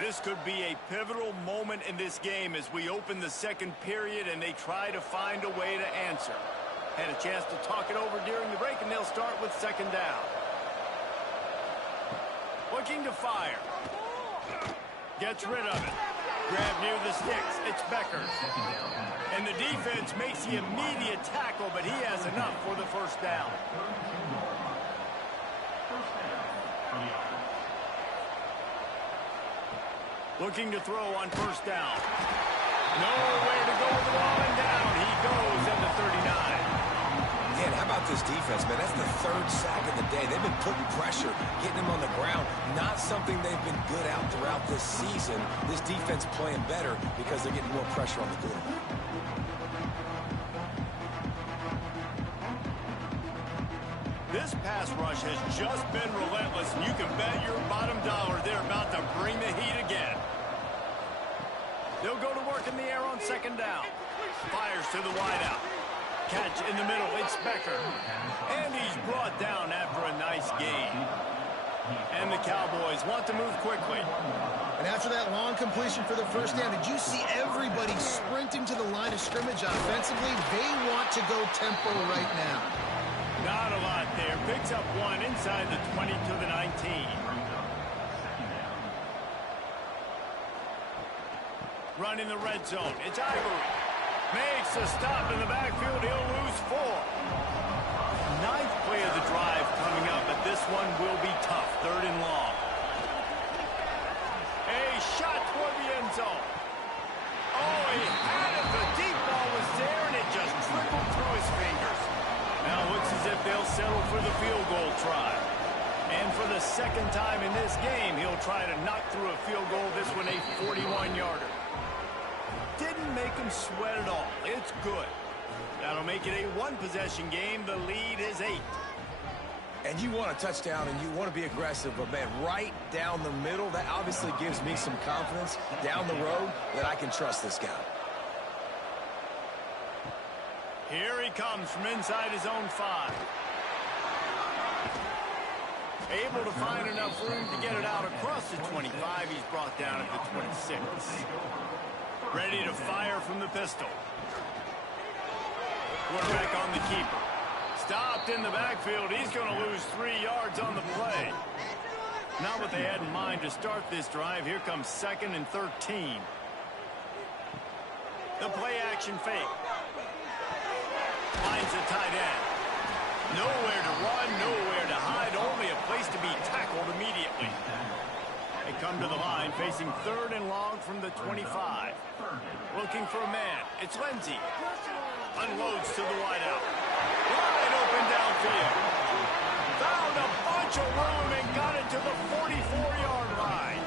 This could be a pivotal moment in this game as we open the second period and they try to find a way to answer. Had a chance to talk it over during the break, and they'll start with second down. Looking to fire. Gets rid of it. Grab near the sticks. It's Becker. And the defense makes the immediate tackle, but he has enough for the first down. Looking to throw on first down. Nowhere to go with the ball, and down he goes at the 39. Man, how about this defense, man? That's the 3rd sack of the day. They've been putting pressure, getting him on the ground. Not something they've been good at throughout this season. This defense playing better because they're getting more pressure on the quarterback. This pass rush has just been relentless, and you can bet your bottom dollar they're about to bring the heat again. They'll go to work in the air on second down. Fires to the wideout. Catch in the middle, it's Becker. And he's brought down after a nice gain. And the Cowboys want to move quickly. And after that long completion for the first down, did you see everybody sprinting to the line of scrimmage offensively? They want to go tempo right now. Not a lot there. Picks up one inside the 20 to the 19. Running the red zone. It's Ivory. Makes a stop in the backfield. He'll lose 4. Ninth play of the drive coming up, but this one will be tough. 3rd and long. A shot toward the end zone. Oh, he had it. The deep ball was there, and it just trickled through his fingers. Now it looks as if they'll settle for the field goal try. And for the second time in this game, he'll try to knock through a field goal. This one a 41-yarder. Didn't make him sweat at all. It's good. That'll make it a one-possession game. The lead is 8. And you want a touchdown and you want to be aggressive, but man, right down the middle, that obviously gives me some confidence down the road that I can trust this guy. Here he comes from inside his own 5. Able to find enough room to get it out across the 25. He's brought down at the 26. Ready to fire from the pistol. Quarterback on the keeper. Stopped in the backfield. He's going to lose 3 yards on the play. Not what they had in mind to start this drive. Here comes 2nd and 13. The play action fake. Finds the tight end. Nowhere to run, nowhere to hide. Only a place to be tackled immediately. They come to the line facing 3rd and long from the 25. Looking for a man. It's Lindsey. Unloads to the wideout. Wide open downfield. Found a bunch of room and got it to the 44-yard line.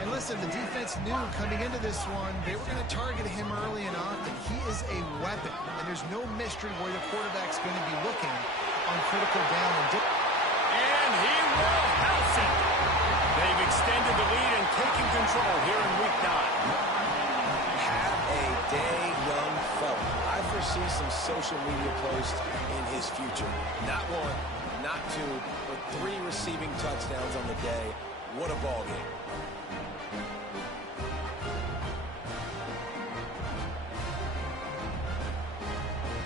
And listen, the defense knew coming into this one, they were going to target him early and often. He is a weapon, and there's no mystery where the quarterback's going to be looking on critical down. And he will house it. They've extended the lead and taken control here in week 9. Have a day, young fella. I foresee some social media posts in his future. Not 1, not 2, but 3 receiving touchdowns on the day. What a ball game.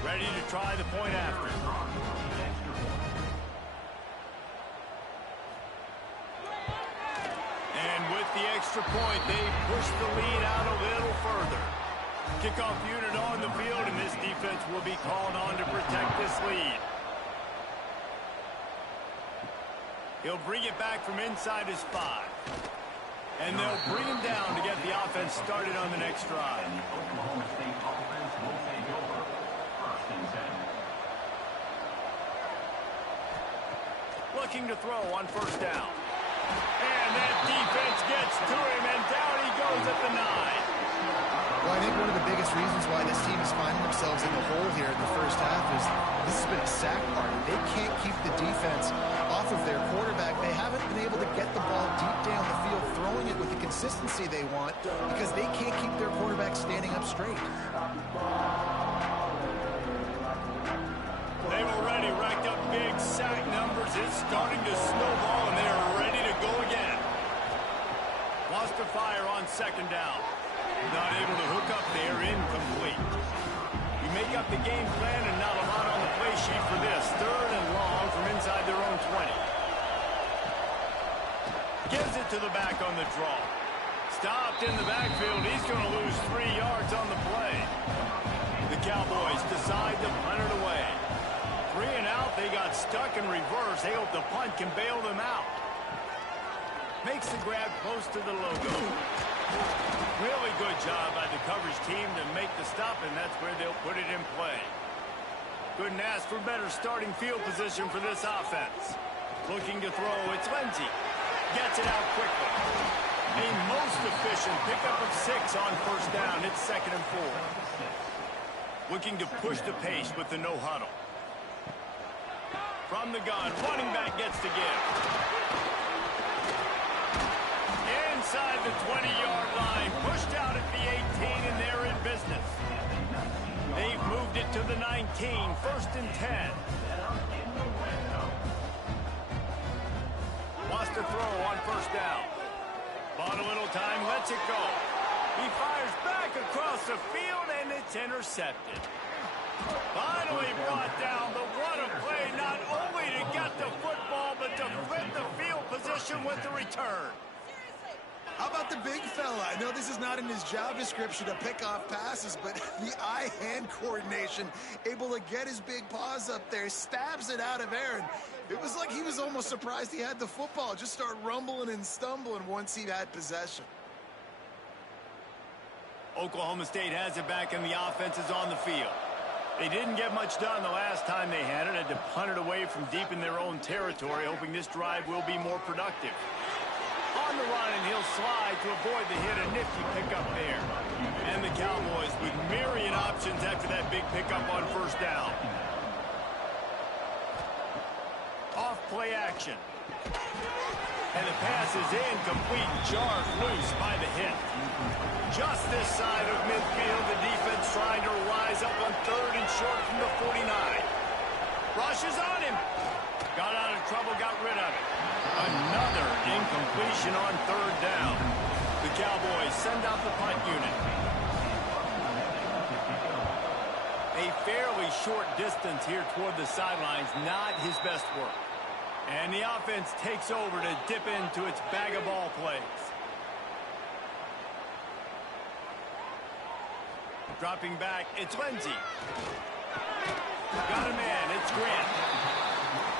Ready to try the point after. And with the extra point, they push the lead out a little further. Kickoff unit on the field, and this defense will be called on to protect this lead. He'll bring it back from inside his 5. And they'll bring him down to get the offense started on the next drive. Looking to throw on 1st down. And that defense gets to him, and down he goes at the 9. Well, I think one of the biggest reasons why this team is finding themselves in the hole here in the first half is this has been a sack party. They can't keep the defense off of their quarterback. They haven't been able to get the ball deep down the field, throwing it with the consistency they want because they can't keep their quarterback standing up straight. They've already racked up big sack numbers. It's starting to snowball, and they are ready to go again. Lost to fire on 2nd down. Not able to hook up there, incomplete. You make up the game plan and not a lot on the play sheet for this. 3rd and long from inside their own 20. Gives it to the back on the draw. Stopped in the backfield. He's going to lose 3 yards on the play. The Cowboys decide to punt it away. 3 and out. They got stuck in reverse. They hope the punt can bail them out. Makes the grab close to the logo. Really good job by the coverage team to make the stop, and that's where they'll put it in play. Couldn't ask for better starting field position for this offense. Looking to throw, it's Lindsey. Gets it out quickly. A most efficient pickup of 6 on 1st down. It's 2nd and 4. Looking to push the pace with the no huddle. From the gun, running back gets to give. Inside the 20-yard line, pushed out at the 18, and they're in business. They've moved it to the 19, 1st and 10. On a little time, lets it go. He fires back across the field, and it's intercepted. Finally brought down, but what a play, not only to get the football, but to flip the field position with the return. How about the big fella? I know this is not in his job description to pick off passes, but the eye-hand coordination, able to get his big paws up there, stabs it out of air, and it was like he was almost surprised he had the football. Just start rumbling and stumbling once he had possession. Oklahoma State has it back, and the offense is on the field. They didn't get much done the last time they had it. Had to punt it away from deep in their own territory, hoping this drive will be more productive. On the run, and he'll slide to avoid the hit. A nifty pickup there. And the Cowboys with myriad options after that big pickup on first down. Off play action. And the pass is incomplete, jarred loose by the hit. Just this side of midfield, the defense trying to rise up on third and short from the 49. Rushes on him. Got out of trouble, got rid of it. Another incompletion on third down. The Cowboys send out the punt unit. A fairly short distance here toward the sidelines, not his best work. And the offense takes over to dip into its bag of ball plays. Dropping back, it's Lindsey. Got a man, it's Grant.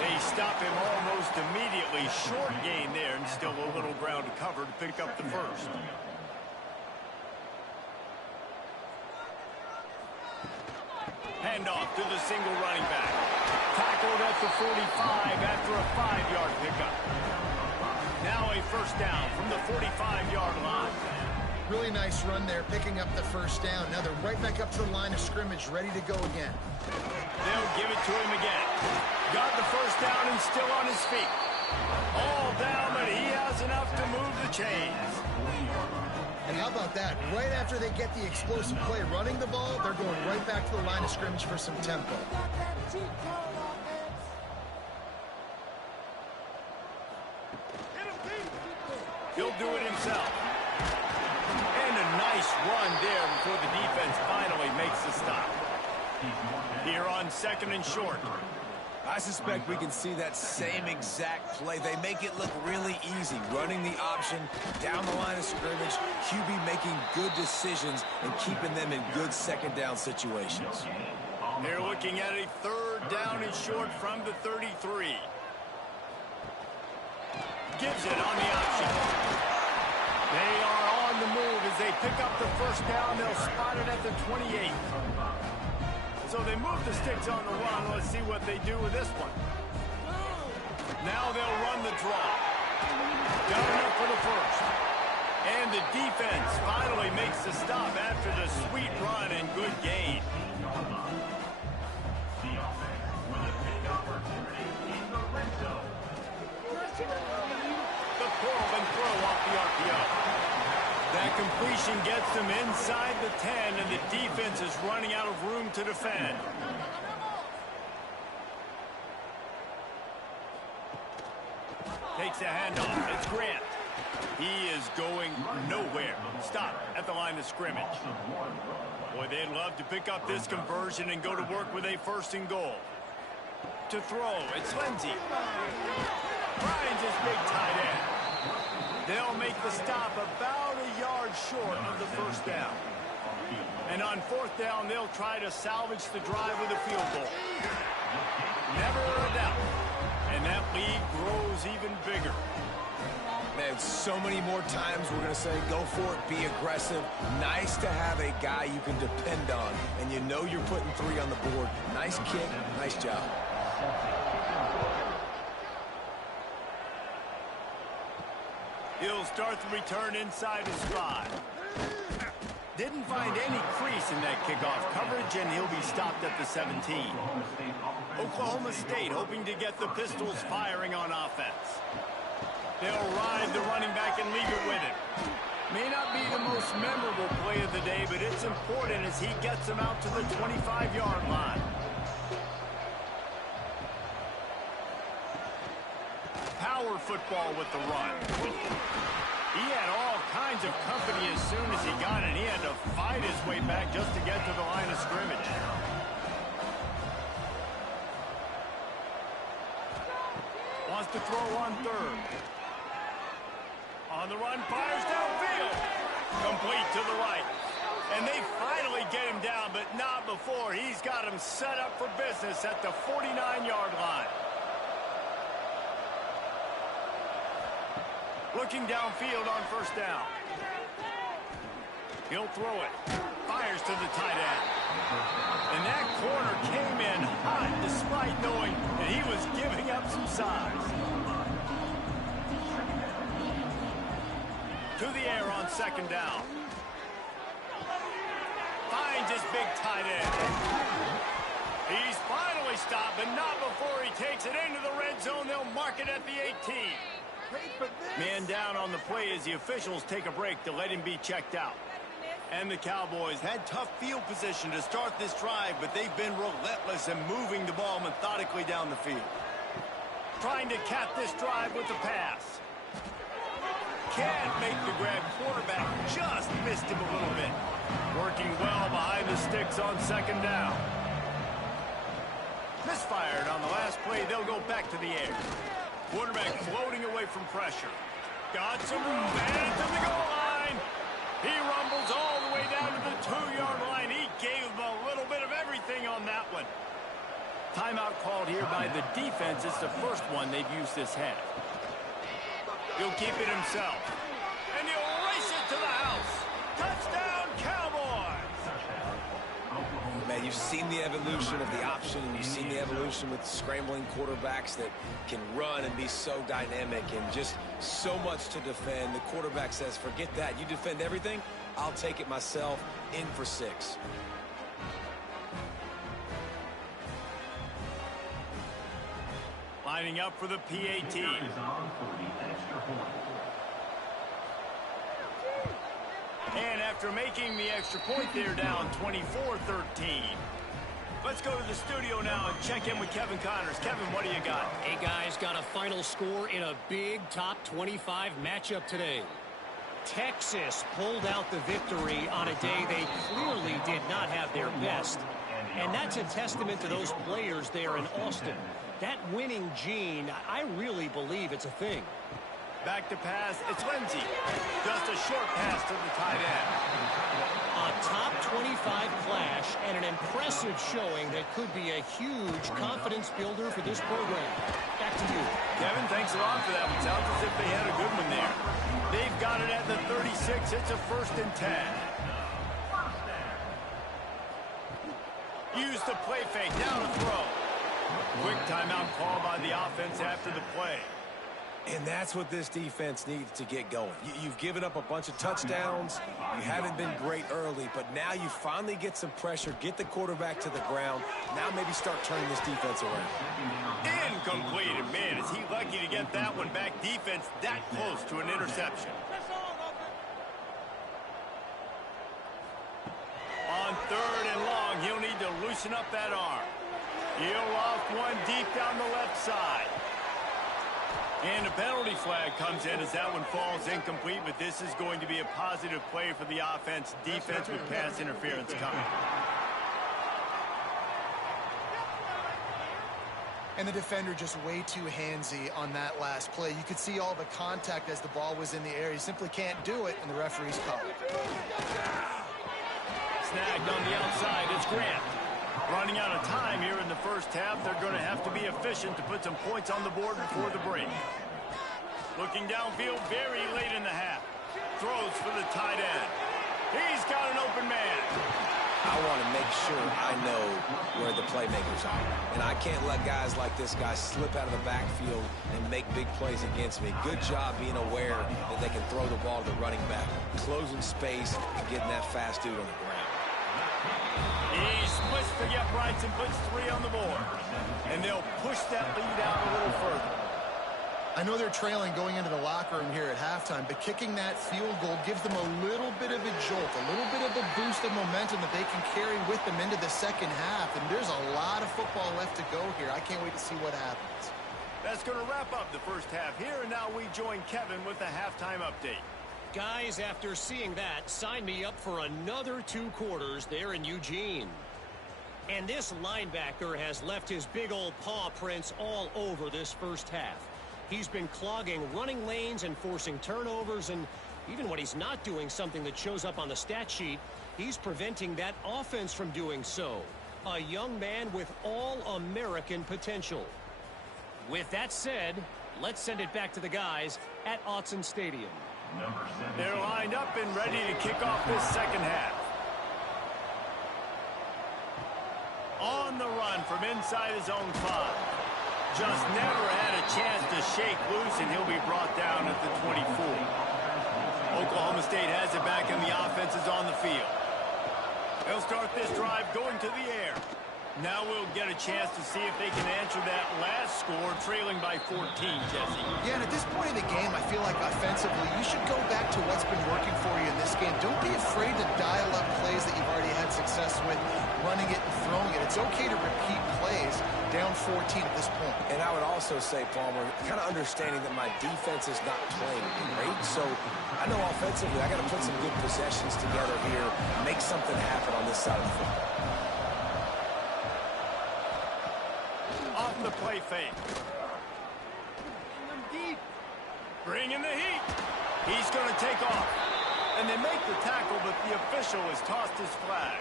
They stop him almost immediately. Short gain there, and still a little ground to cover to pick up the first. Handoff to the single running back. Tackled at the 45 after a 5-yard pickup. Now a first down from the 45-yard line. Really nice run there, picking up the first down. Now they're right back up to the line of scrimmage, ready to go again. They'll give it to him again. Got the first down and still on his feet. All down, but he has enough to move the chains. And how about that? Right after they get the explosive play running the ball, they're going right back to the line of scrimmage for some tempo. He'll do it himself. And a nice run there before the defense finally makes the stop. Here on second and short. I suspect we can see that same exact play. They make it look really easy, running the option down the line of scrimmage, QB making good decisions and keeping them in good second down situations. They're looking at a third down and short from the 33. Gives it on the option. They are on the move as they pick up the first down. They'll spot it at the 28. So they move the sticks on the run. Let's see what they do with this one. Now they'll run the draw. Got enough for the first. And the defense finally makes the stop after the sweet run and good gain. The pull and throw off the RPO. That completion gets them inside the 10, and the defense is running out of room to defend. Takes a handoff. It's Grant. He is going nowhere. Stop at the line of scrimmage. Boy, they'd love to pick up this conversion and go to work with a first and goal. To throw, it's Lindsey. Finds his big tight end. They'll make the stop about a yard short of the first down. And on fourth down, they'll try to salvage the drive with a field goal. Never a doubt. And that lead grows even bigger. Man, so many more times we're going to say, go for it, be aggressive. Nice to have a guy you can depend on, and you know you're putting 3 on the board. Nice kick, nice job. He'll start the return inside his 5. Didn't find any crease in that kickoff coverage, and he'll be stopped at the 17. Oklahoma State hoping to get the Pistols firing on offense. They'll ride the running back and leave it with it. May not be the most memorable play of the day, but it's important as he gets them out to the 25-yard line. Power football with the run. He had all kinds of company as soon as he got it. He had to fight his way back just to get to the line of scrimmage. Wants to throw on third. On the run, fires downfield. Complete to the right. And they finally get him down, but not before. He's got him set up for business at the 49-yard line. Looking downfield on first down. He'll throw it. Fires to the tight end. And that corner came in hot despite knowing that he was giving up some size. To the air on second down. Finds his big tight end. He's finally stopped, but not before he takes it into the red zone. They'll mark it at the 18. Man down on the play as the officials take a break to let him be checked out. And the Cowboys Had tough field position to start this drive, but they've been relentless in moving the ball methodically down the field. trying to cap this drive with the pass. Can't make the grab. Quarterback just missed him a little bit. Working well behind the sticks on second down. Misfired on the last play. They'll go back to the air. Quarterback floating away from pressure. Got some room, and to the goal line. He rumbles all the way down to the 2-yard line. He gave him a little bit of everything on that one. Timeout called here by the defense. It's the first one they've used this half. He'll keep it himself. And he'll race it to the house. Touchdown, Cowboys! Man, you've seen the evolution of the option, and you've seen the evolution with scrambling quarterbacks that can run and be so dynamic and just so much to defend. The quarterback says, forget that. You defend everything, I'll take it myself. In for 6. Lining up for the PAT. And after making the extra point, they're down 24-13. Let's go to the studio now and check in with Kevin Connors. Kevin, what do you got? Hey, guys, got a final score in a big top 25 matchup today. Texas pulled out the victory on a day they clearly did not have their best. And that's a testament to those players there in Austin. That winning gene, I really believe it's a thing. Back to pass, it's Lindsey. Just a short pass to the tight end. A top 25 clash and an impressive showing that could be a huge confidence builder for this program. Back to you. Kevin, thanks a lot for that one. Sounds as if they had a good one there. They've got it at the 36. It's a 1st and 10. Use the play fake, down to throw. Quick timeout call by the offense after the play. And that's what this defense needs to get going. You've given up a bunch of touchdowns. You haven't been great early, but now you finally get some pressure, get the quarterback to the ground. Now maybe start turning this defense around. Incomplete. And man, is he lucky to get that one back. Defense that close to an interception. On 3rd and long, he'll need to loosen up that arm. He'll loft one deep down the left side. And a penalty flag comes in as that one falls incomplete, but this is going to be a positive play for the offense. Defense with pass interference coming. And the defender just way too handsy on that last play. You could see all the contact as the ball was in the air. He simply can't do it, and the referee's called. Snagged on the outside, it's Grant. Running out of time here in the first half. They're going to have to be efficient to put some points on the board before the break. Looking downfield very late in the half. Throws for the tight end. He's got an open man. I want to make sure I know where the playmakers are. And I can't let guys like this guy slip out of the backfield and make big plays against me. Good job being aware that they can throw the ball to the running back, closing space and getting that fast dude on the ground. He splits the uprights and puts 3 on the board. And they'll push that lead out a little further. I know they're trailing going into the locker room here at halftime, but kicking that field goal gives them a little bit of a jolt, a little bit of a boost of momentum that they can carry with them into the second half. And there's a lot of football left to go here. I can't wait to see what happens. That's going to wrap up the first half here. And now we join Kevin with the halftime update. Guys, after seeing that, sign me up for another 2 quarters there in Eugene. And this linebacker has left his big old paw prints all over this first half. He's been clogging running lanes and forcing turnovers, and even when he's not doing something that shows up on the stat sheet, he's preventing that offense from doing so. A young man with all-American potential. With that said, let's send it back to the guys at Autzen Stadium. They're lined up and ready to kick off this second half. On the run from inside his own 5. Just never had a chance to shake loose, and he'll be brought down at the 24. Oklahoma State has it back, and the offense is on the field. They'll start this drive going to the air. Now we'll get a chance to see if they can answer that last score, trailing by 14, Jesse. Yeah, and at this point in the game, I feel like offensively, you should go back to what's been working for you in this game. Don't be afraid to dial up plays that you've already had success with, running it and throwing it. It's okay to repeat plays down 14 at this point. And I would also say, Palmer, kind of understanding that my defense is not playing great, so I know offensively I got to put some good possessions together here, make something happen on this side of the football. Off the play fake. Bringing the heat. He's going to take off. And they make the tackle, but the official has tossed his flag.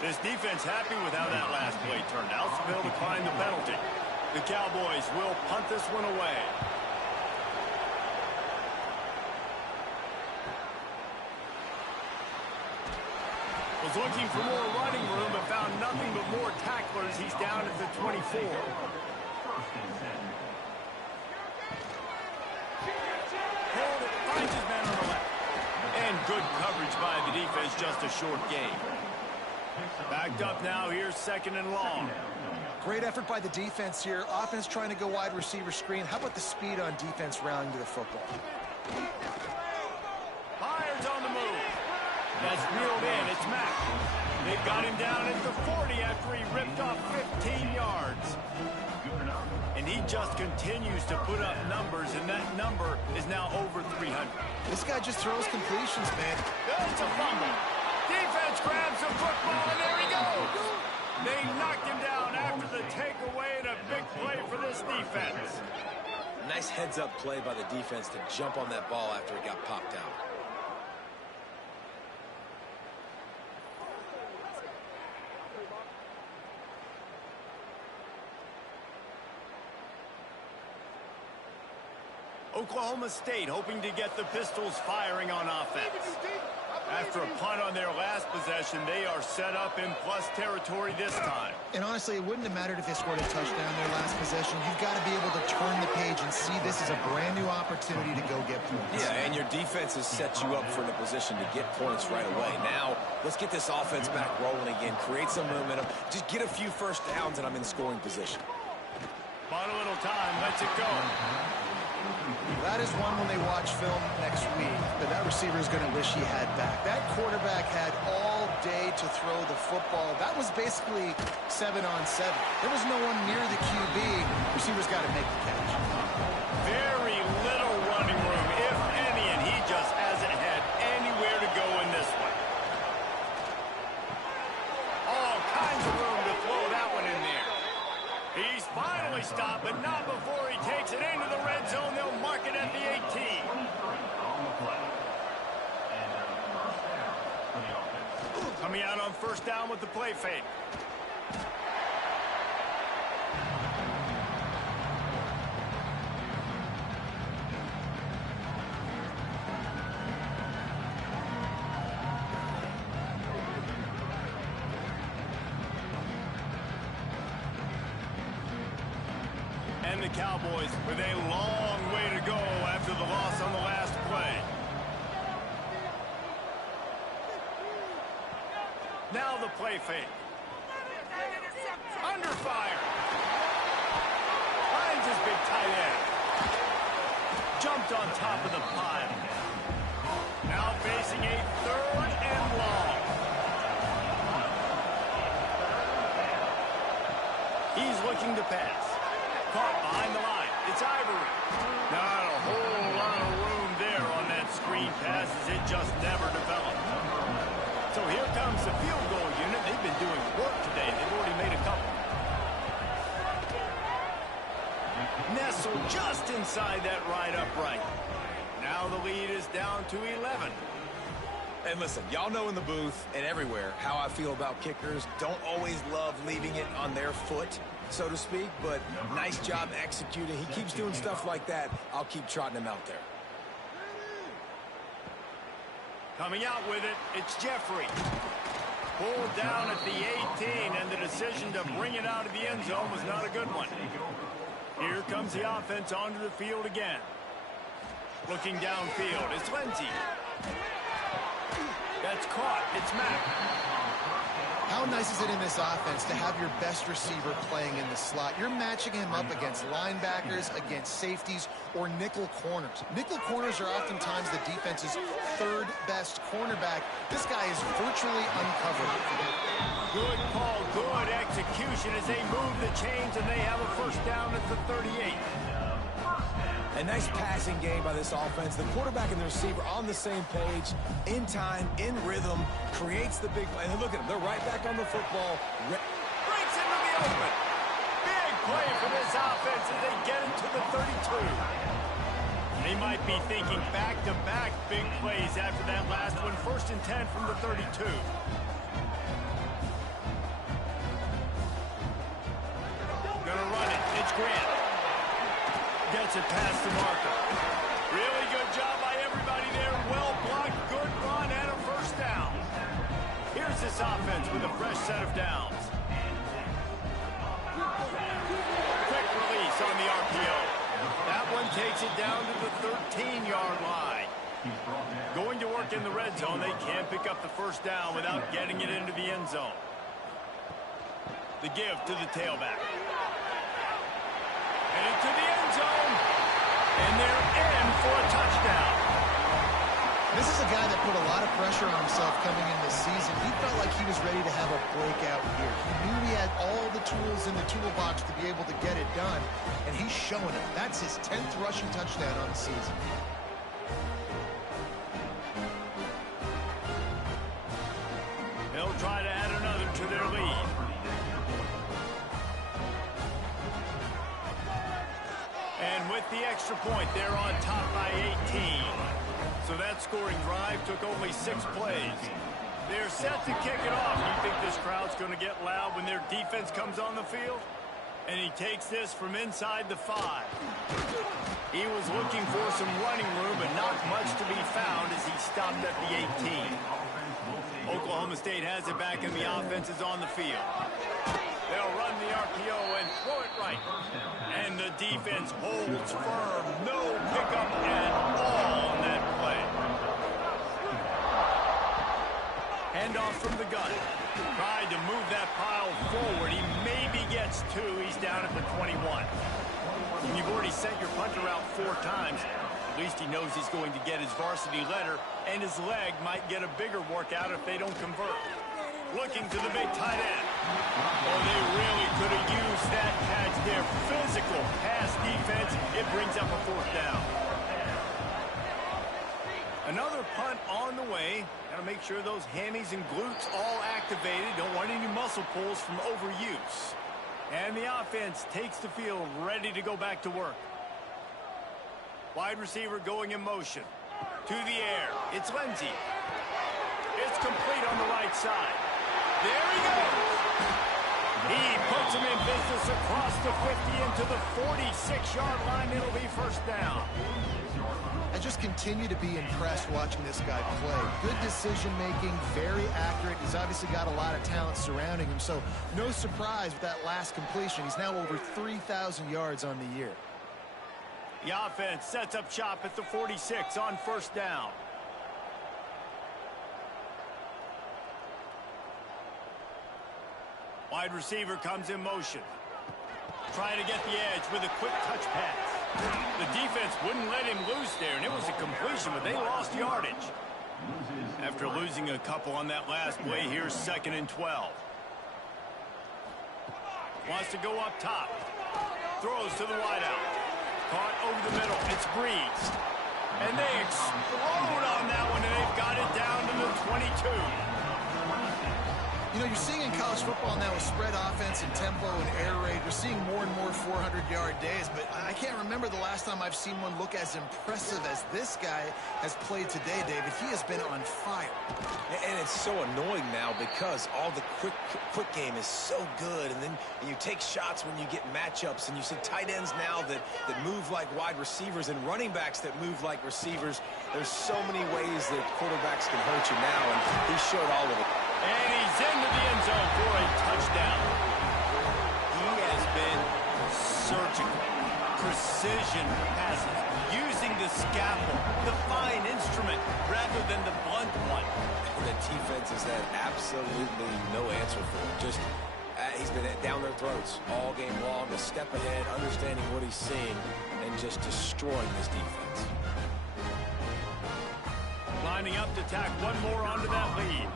This defense happy with how that last play turned out, so they'll decline the penalty. The Cowboys will punt this one away. Was looking for more running room, but found nothing but more tacklers. He's down at the 24. Hold it, finds his man on the left. And good coverage by the defense, just a short gain. Backed up now, here's 2nd and long. Great effort by the defense here. Offense trying to go wide receiver screen. How about the speed on defense rounding to the football? Myers on the move. That's reeled in. It's Mack. They've got him down at the 40 after he ripped off 15 yards. And he just continues to put up numbers, and that number is now over 300. This guy just throws completions, man. It's a fumble. Defense grabs the football, and there he goes. They knocked him down after the takeaway, and a big play for this defense. Nice heads-up play by the defense to jump on that ball after it got popped out. Oklahoma State hoping to get the Pistols firing on offense. After a punt on their last possession, they are set up in plus territory this time. And honestly, it wouldn't have mattered if they scored a touchdown their last possession. You've got to be able to turn the page and see this as a brand new opportunity to go get points. Yeah, and your defense has set you up for the position to get points right away. Now, let's get this offense back rolling again, create some momentum, just get a few first downs, and I'm in scoring position. Bought a little time, lets it go. That is one when they watch film next week that receiver is going to wish he had back. That quarterback had all day to throw the football. That was basically 7-on-7. There was no one near the QB. Receiver's got to make the catch. Very little running room, if any, and he just hasn't had anywhere to go in this one. All kinds of room to throw that one in there. He's finally stopped, but not before he takes it into the red zone. They'll mark it at the 18. Coming out on first down with the play fake. And the Cowboys with a long way to go after the loss on the last play. Now the play fake. Under fire. Finds his big tight end. Jumped on top of the pile. Now facing a 3rd and long. He's looking to pass. Caught behind the line. It's Ivory. Not a whole lot of room there on that screen pass as it just never developed. So here comes the field goal unit. They've been doing work today. They've already made a couple. Nestled just inside that right upright. Now the lead is down to 11. And listen, y'all know in the booth and everywhere how I feel about kickers. Don't always love leaving it on their foot, so to speak, but nice job executing. He keeps doing stuff like that. I'll keep trotting him out there. Coming out with it, it's Jeffrey. Pulled down at the 18, and the decision to bring it out of the end zone was not a good one. Here comes the offense onto the field again. Looking downfield, it's Lindsey. That's caught. It's Mack. How nice is it in this offense to have your best receiver playing in the slot? You're matching him up against linebackers, against safeties, or nickel corners. Nickel corners are oftentimes the defense's third best cornerback. This guy is virtually uncovered. Good call, good execution as they move the chains, and they have a first down at the 38. A nice passing game by this offense. The quarterback and the receiver on the same page, in time, in rhythm, creates the big play. And look at them. They're right back on the football. Breaks into the open. Big play for this offense as they get it to the 32. They might be thinking back-to-back big plays after that last one. 1st and 10 from the 32. Gonna run it. It's Grant. Gets it past the marker. Really good job by everybody there. Well blocked, good run, and a first down. Here's this offense with a fresh set of downs. Quick release on the RPO. That one takes it down to the 13-yard line. Going to work in the red zone. They can't pick up the first down without getting it into the end zone. The give to the tailback. And into the end zone. And they're in for a touchdown. This is a guy that put a lot of pressure on himself coming in this season. He felt like he was ready to have a breakout year. He knew he had all the tools in the toolbox to be able to get it done, and he's showing it. That's his 10th rushing touchdown on the season. They'll try to add another to their lead. And with the extra point, they're on top by 18. So that scoring drive took only 6 plays. They're set to kick it off. You think this crowd's going to get loud when their defense comes on the field? And he takes this from inside the 5. He was looking for some running room, but not much to be found as he stopped at the 18. Oklahoma State has it back, and the offense is on the field. They'll run the RPO and throw it right. And the defense holds firm. No pickup at all on that play. Handoff from the gun. Tried to move that pile forward. He maybe gets 2. He's down at the 21. And you've already sent your punter out 4 times. At least he knows he's going to get his varsity letter, and his leg might get a bigger workout if they don't convert. Looking to the big tight end. Oh, they really could have used that catch there. Physical pass defense. It brings up a 4th down. Another punt on the way. Got to make sure those hammies and glutes all activated. Don't want any muscle pulls from overuse. And the offense takes the field ready to go back to work. Wide receiver going in motion. To the air. It's Lindsey. It's complete on the right side. There he goes. He puts him in business across the 50 into the 46-yard line. It'll be first down. I just continue to be impressed watching this guy play. Good decision-making, very accurate. He's obviously got a lot of talent surrounding him, so no surprise with that last completion. He's now over 3,000 yards on the year. The offense sets up shop at the 46 on first down. Wide receiver comes in motion. Trying to get the edge with a quick touch pass. The defense wouldn't let him loose there, and it was a completion, but they lost yardage. After losing a couple on that last play, here's 2nd and 12. Wants to go up top. Throws to the wideout. Caught over the middle. It's Breeze. And they explode on that one, and they've got it down to the 22. You know, you're seeing in college football now with spread offense and tempo and air raid, you're seeing more and more 400-yard days, but I can't remember the last time I've seen one look as impressive as this guy has played today, David. He has been on fire. And it's so annoying now because all the quick game is so good, and then you take shots when you get matchups, and you see tight ends now that move like wide receivers and running backs that move like receivers. There's so many ways that quarterbacks can hurt you now, and he showed all of it. And he's into the end zone for a touchdown. He has been surgical. Precision passes. Using the scalpel, the fine instrument, rather than the blunt one. And the defense has had absolutely no answer for him. Just, he's been down their throats all game long, a step ahead, understanding what he's seeing, and just destroying this defense. Lining up to tack one more onto that lead.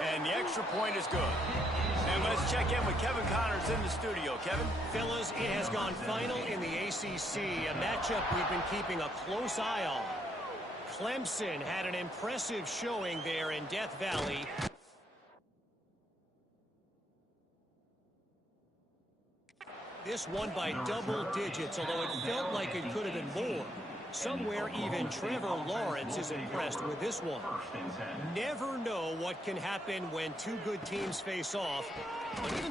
And the extra point is good. And let's check in with Kevin Connors in the studio. Kevin? Fellas, it has gone final in the ACC, a matchup we've been keeping a close eye on. Clemson had an impressive showing there in Death Valley. This won by double digits, although it felt like it could have been more. Somewhere even Trevor Lawrence is impressed with this one. Never know what can happen when two good teams face off. But even